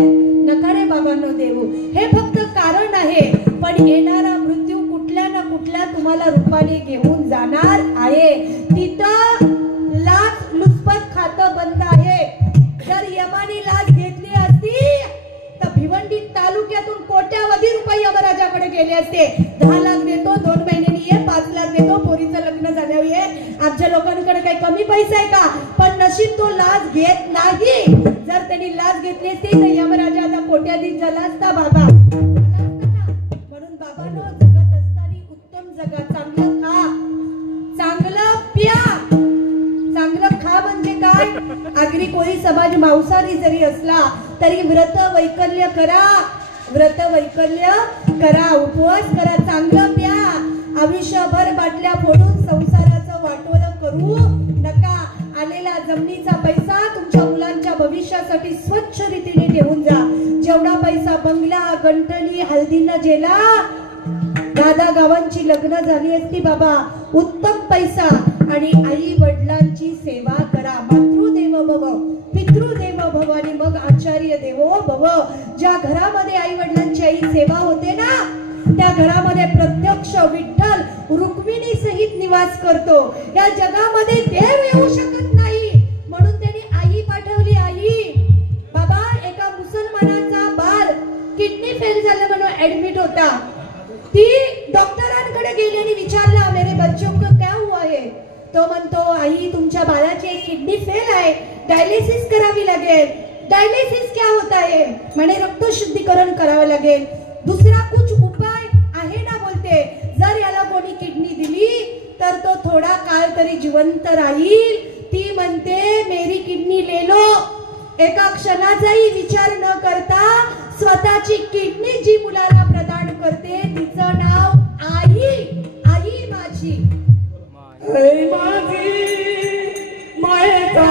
नका रे बाबांनो देऊ. हे फक्त कारण आहे, पण येणारा मृत्यू कुठल्या ना कुठल्या तुम्हाला रूपाने घेऊन जाणार आहे. तिथं लाच लुचपत खातं बंद आहे. जर यमाने लाच घेतली असती तर भिवंडी तालुक्यातून कोट्यावधी रुपये यमराजाकडे गेले असते. 10 लाख देतो, 2 महिन्यांनी ये, 5 लाख देतो, पोरीचं लग्न झाल्यावर ये. आमच्या लोकांकडे काही कमी पैसा आहे का? पण नशीब तो लाच घेत नाही. जर त्यांनी लाच घेतली असती तर यमराजा आता कोट्याधीश झाला असता बाबा. म्हणून बाबांनो, जगत असताना उत्तम जगा, चांगलं खा, चांगलं प्या. चांगलं खा म्हणजे काय? आगरी कोळी समाज मांसाहारी जरी असला तरी व्रत वैकल्य करा, व्रत वैकल्य करा, उपवास करा, चांगलं प्या. आयुष्यभर बाटल्या फोडून संसाराचं वाटोळं करू नका. आलेला जमिनीचा पैसा तुमच्या मुलांच्या भविष्यासाठी स्वच्छ रीतीने ठेवून जा. जेवढा पैसा बंगला, गंटणी, हल्दीला गेला, 10 गावांची लग्न झाली असती बाबा. उत्तम पैसा आणि आई वडिलांची सेवा करा. मातृदेव भव, पितृदेव भव आणि मग आचार्य देवो भव. ज्या घरामध्ये आई वडिलांची आई सेवा होते ना, त्या घरामध्ये प्रत्यक्ष विठ्ठल रुक्मिणी सहित निवास करतो. या जगामध्ये देव येऊ शकत नाही, म्हणून त्यांनी आई पाठवली. आई बाबा, एका मुसलमानाचा बाल किडनी फेल झालं म्हणून ऍडमिट होता. ती डॉक्टरांकडे गेली आणि विचारला, मेरे बच्चों को क्या हुआ है? तो म्हणतो, आई तुमच्या बाळाची एक किडनी फेल आहे, डायलिसिस करावी लागेल. डायलिसिस क्या होता है? म्हणे रक्त शुद्धीकरण करावं लागेल. दुसरा कुछ उपाय आहे ना? बोलते, जर याला कोणी किडनी दिली तर तो थोडा काळ तरी जिवंत राहील. ती म्हणते, मेरी किडनी ले लो. एका क्षणाचाही विचार न करता स्वतःची किडनी जी मुलाला प्रदान करते तिचं नाव आई. आई माझी, आई माझी मायेचा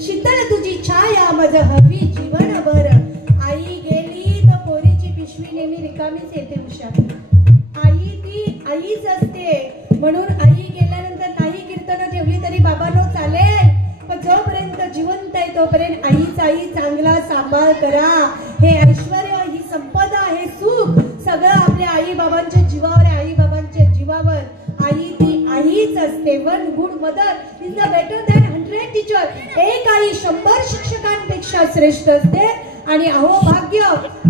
शीतल तुझी छाया मज हवी जीवनभर. आई गेली तर पोरीची पिशवी नेहमी रिकामीच येते उषा. आई ती आईच असते, म्हणून आई गेल्यानंतर नाही तोपर्यंत आईच आई चांगला सांभाळ करा. हे ऐश्वर्य, ही संपदा, हे सुख सगळं आपल्या आई बाबांच्या जीवावर आहे. आई बाबांच्या जीवावर आई ती आईच असते. One good mother is the better than 100 teacher. एक आई 100 शिक्षकांपेक्षा श्रेष्ठ असते. आणि अहो भाग्य,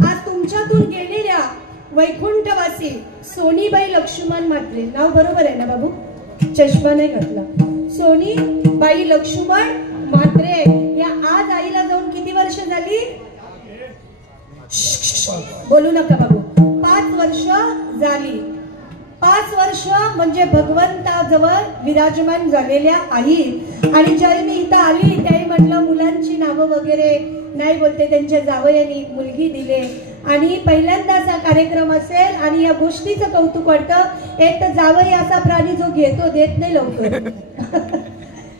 आज तुमच्यातून गेलेल्या वैकुंठवासी सोनीबाई लक्ष्मण म्हात्रे, नाव बरोबर आहे ना बाबू? चष्मा नाही घातला. सोनीबाई लक्ष्मण म्हात्रे या आज आईला जाऊन किती वर्ष झाली? बोलू नका बाबू. 5 वर्ष झाली. 5 वर्ष म्हणजे भगवंताजवळ विराजमान झालेल्या आई. आणि ज्यावेळी मी इथं आली त्यावेळी म्हटलं मुलांची नावं वगैरे नाही बोलते, त्यांच्या जावयाने एक मुलगी दिले. आणि पहिल्यांदाच हा कार्यक्रम असेल आणि या गोष्टीचं कौतुक वाटतं. एक तर जावई असा प्राणी जो घेतो देत नाही लवकर.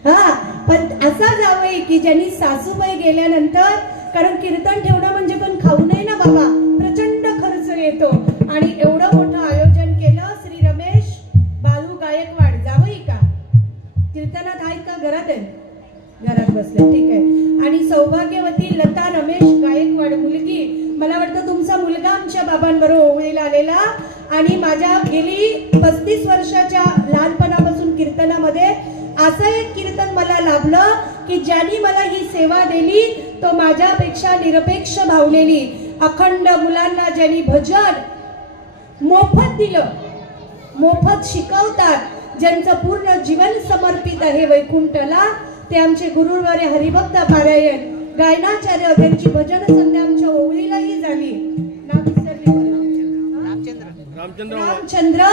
हा, पण असा जावई की ज्यांनी सासूबाई गेल्यानंतर, कारण कीर्तन ठेवणं म्हणजे पण खाऊ नये ना बाबा, प्रचंड खर्च येतो. आणि एवढं मोठं आयोजन केलं. श्री रमेश बालू गायकवाड जावई का कीर्तनात आहेत का? घरात आहे? घरात बसले, ठीक आहे. आणि सौभाग्यवती लता रमेश गायकवाड मुलगी. मला वाटतं तुमचा मुलगा आमच्या बाबांबरोबर ओवळीला आलेला. आणि माझ्या गेली 35 वर्षाच्या लहानपणापासून कीर्तनामध्ये असं एक कीर्तन मला लाभलं की ज्यांनी मला ही सेवा दिली तो माझ्यापेक्षा निरपेक्ष भावलेली. अखंड मुलांना ज्यांनी भजन मोफत दिलं, मोफत शिकवतात, ज्यांचं पूर्ण जीवन समर्पित आहे वैकुंठाला, ते आमचे गुरुवारे हरिभक्त पारायण गायनाचार्य. त्यांची भजन संध्या आमच्या ओवळीलाही झाली. नाव विसरली रामचंद्र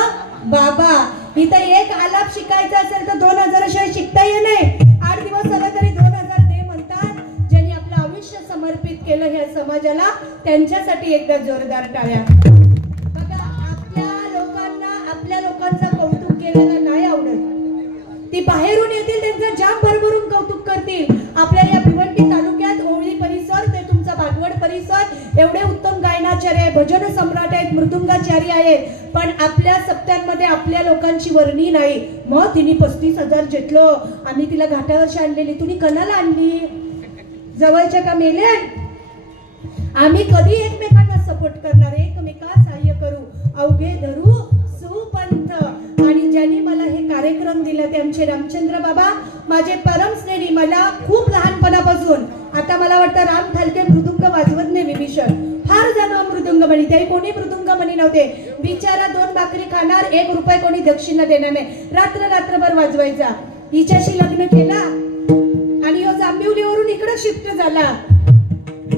बाबा. इथं एक आलाप शिकायचा असेल तर 2000 शिवाय शिकता येत नाही. 8 दिवस आला तरी 2000 दे म्हणतात. ज्यांनी आपलं आयुष्य समर्पित केलं ह्या समाजाला, त्यांच्यासाठी एकदा जोरदार टाळ्या. बघा, आपल्या लोकांचं कौतुक केलेलं नाही आवडत. ती बाहेरून येतील त्यांचं जाम भरभरून कौतुक करतील. आपल्या या भिवंडी तालुक्यात ओवळी परिसर ते तुमचा भागवड परिसर एवढे उत्तम गायनाचार्य, भजन सम्राट आहेत, मृदुंगाचार्य आहेत. पण आपल्या सप्त्यांमध्ये आपल्या लोकांची वर्णी नाही. मग तिने 35,000 घेतलं, आम्ही तिला घाटावरची आणलेली. तुम्ही कणाला आणली? जवळच्या का मेल्या? आम्ही कधी एकमेकांना सपोर्ट करणार? एकमेकांना सहाय्य करू. अवघे धरू सुपंथ. आणि ज्यांनी मला हे कार्यक्रम दिला ते आमचे रामचंद्र बाबा, माझे परम स्नेही. मला खूप लहानपणापासून, आता मला वाटतं राम थालके मृदुंग वाजवत नाही विभीषण, फार जण मृदुंग म्हणी. त्याही कोणी मृदुंग म्हणी नव्हते. बिचारा 2 भाकरी खाणार, 1 रुपये कोणी दक्षिणा देणार नाही. रात्रभर वाजवायचा. हिच्याशी लग्न केला आणि जांभिवलीवरून इकडे शिफ्ट झाला.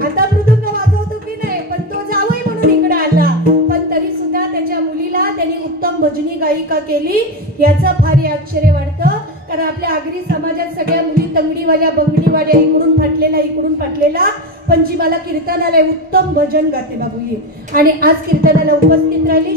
आता मृदुंग वाजवतो की नाही, पण तो जावई म्हणून इकडे आला. पण तरी सुद्धा त्याच्या मुलीला त्यांनी उत्तम भजनी गायिका केली. याचं फार आश्चर्य वाटतं. कारण आपल्या आगरी समाजात सगळ्या मुली तंगडीवाल्या बंगडीवाल्या, इकडून फाटलेला, पण जी मला कीर्तनाला उत्तम भजन गाते बाबू. आणि आज कीर्तनाला उपस्थित राहिली.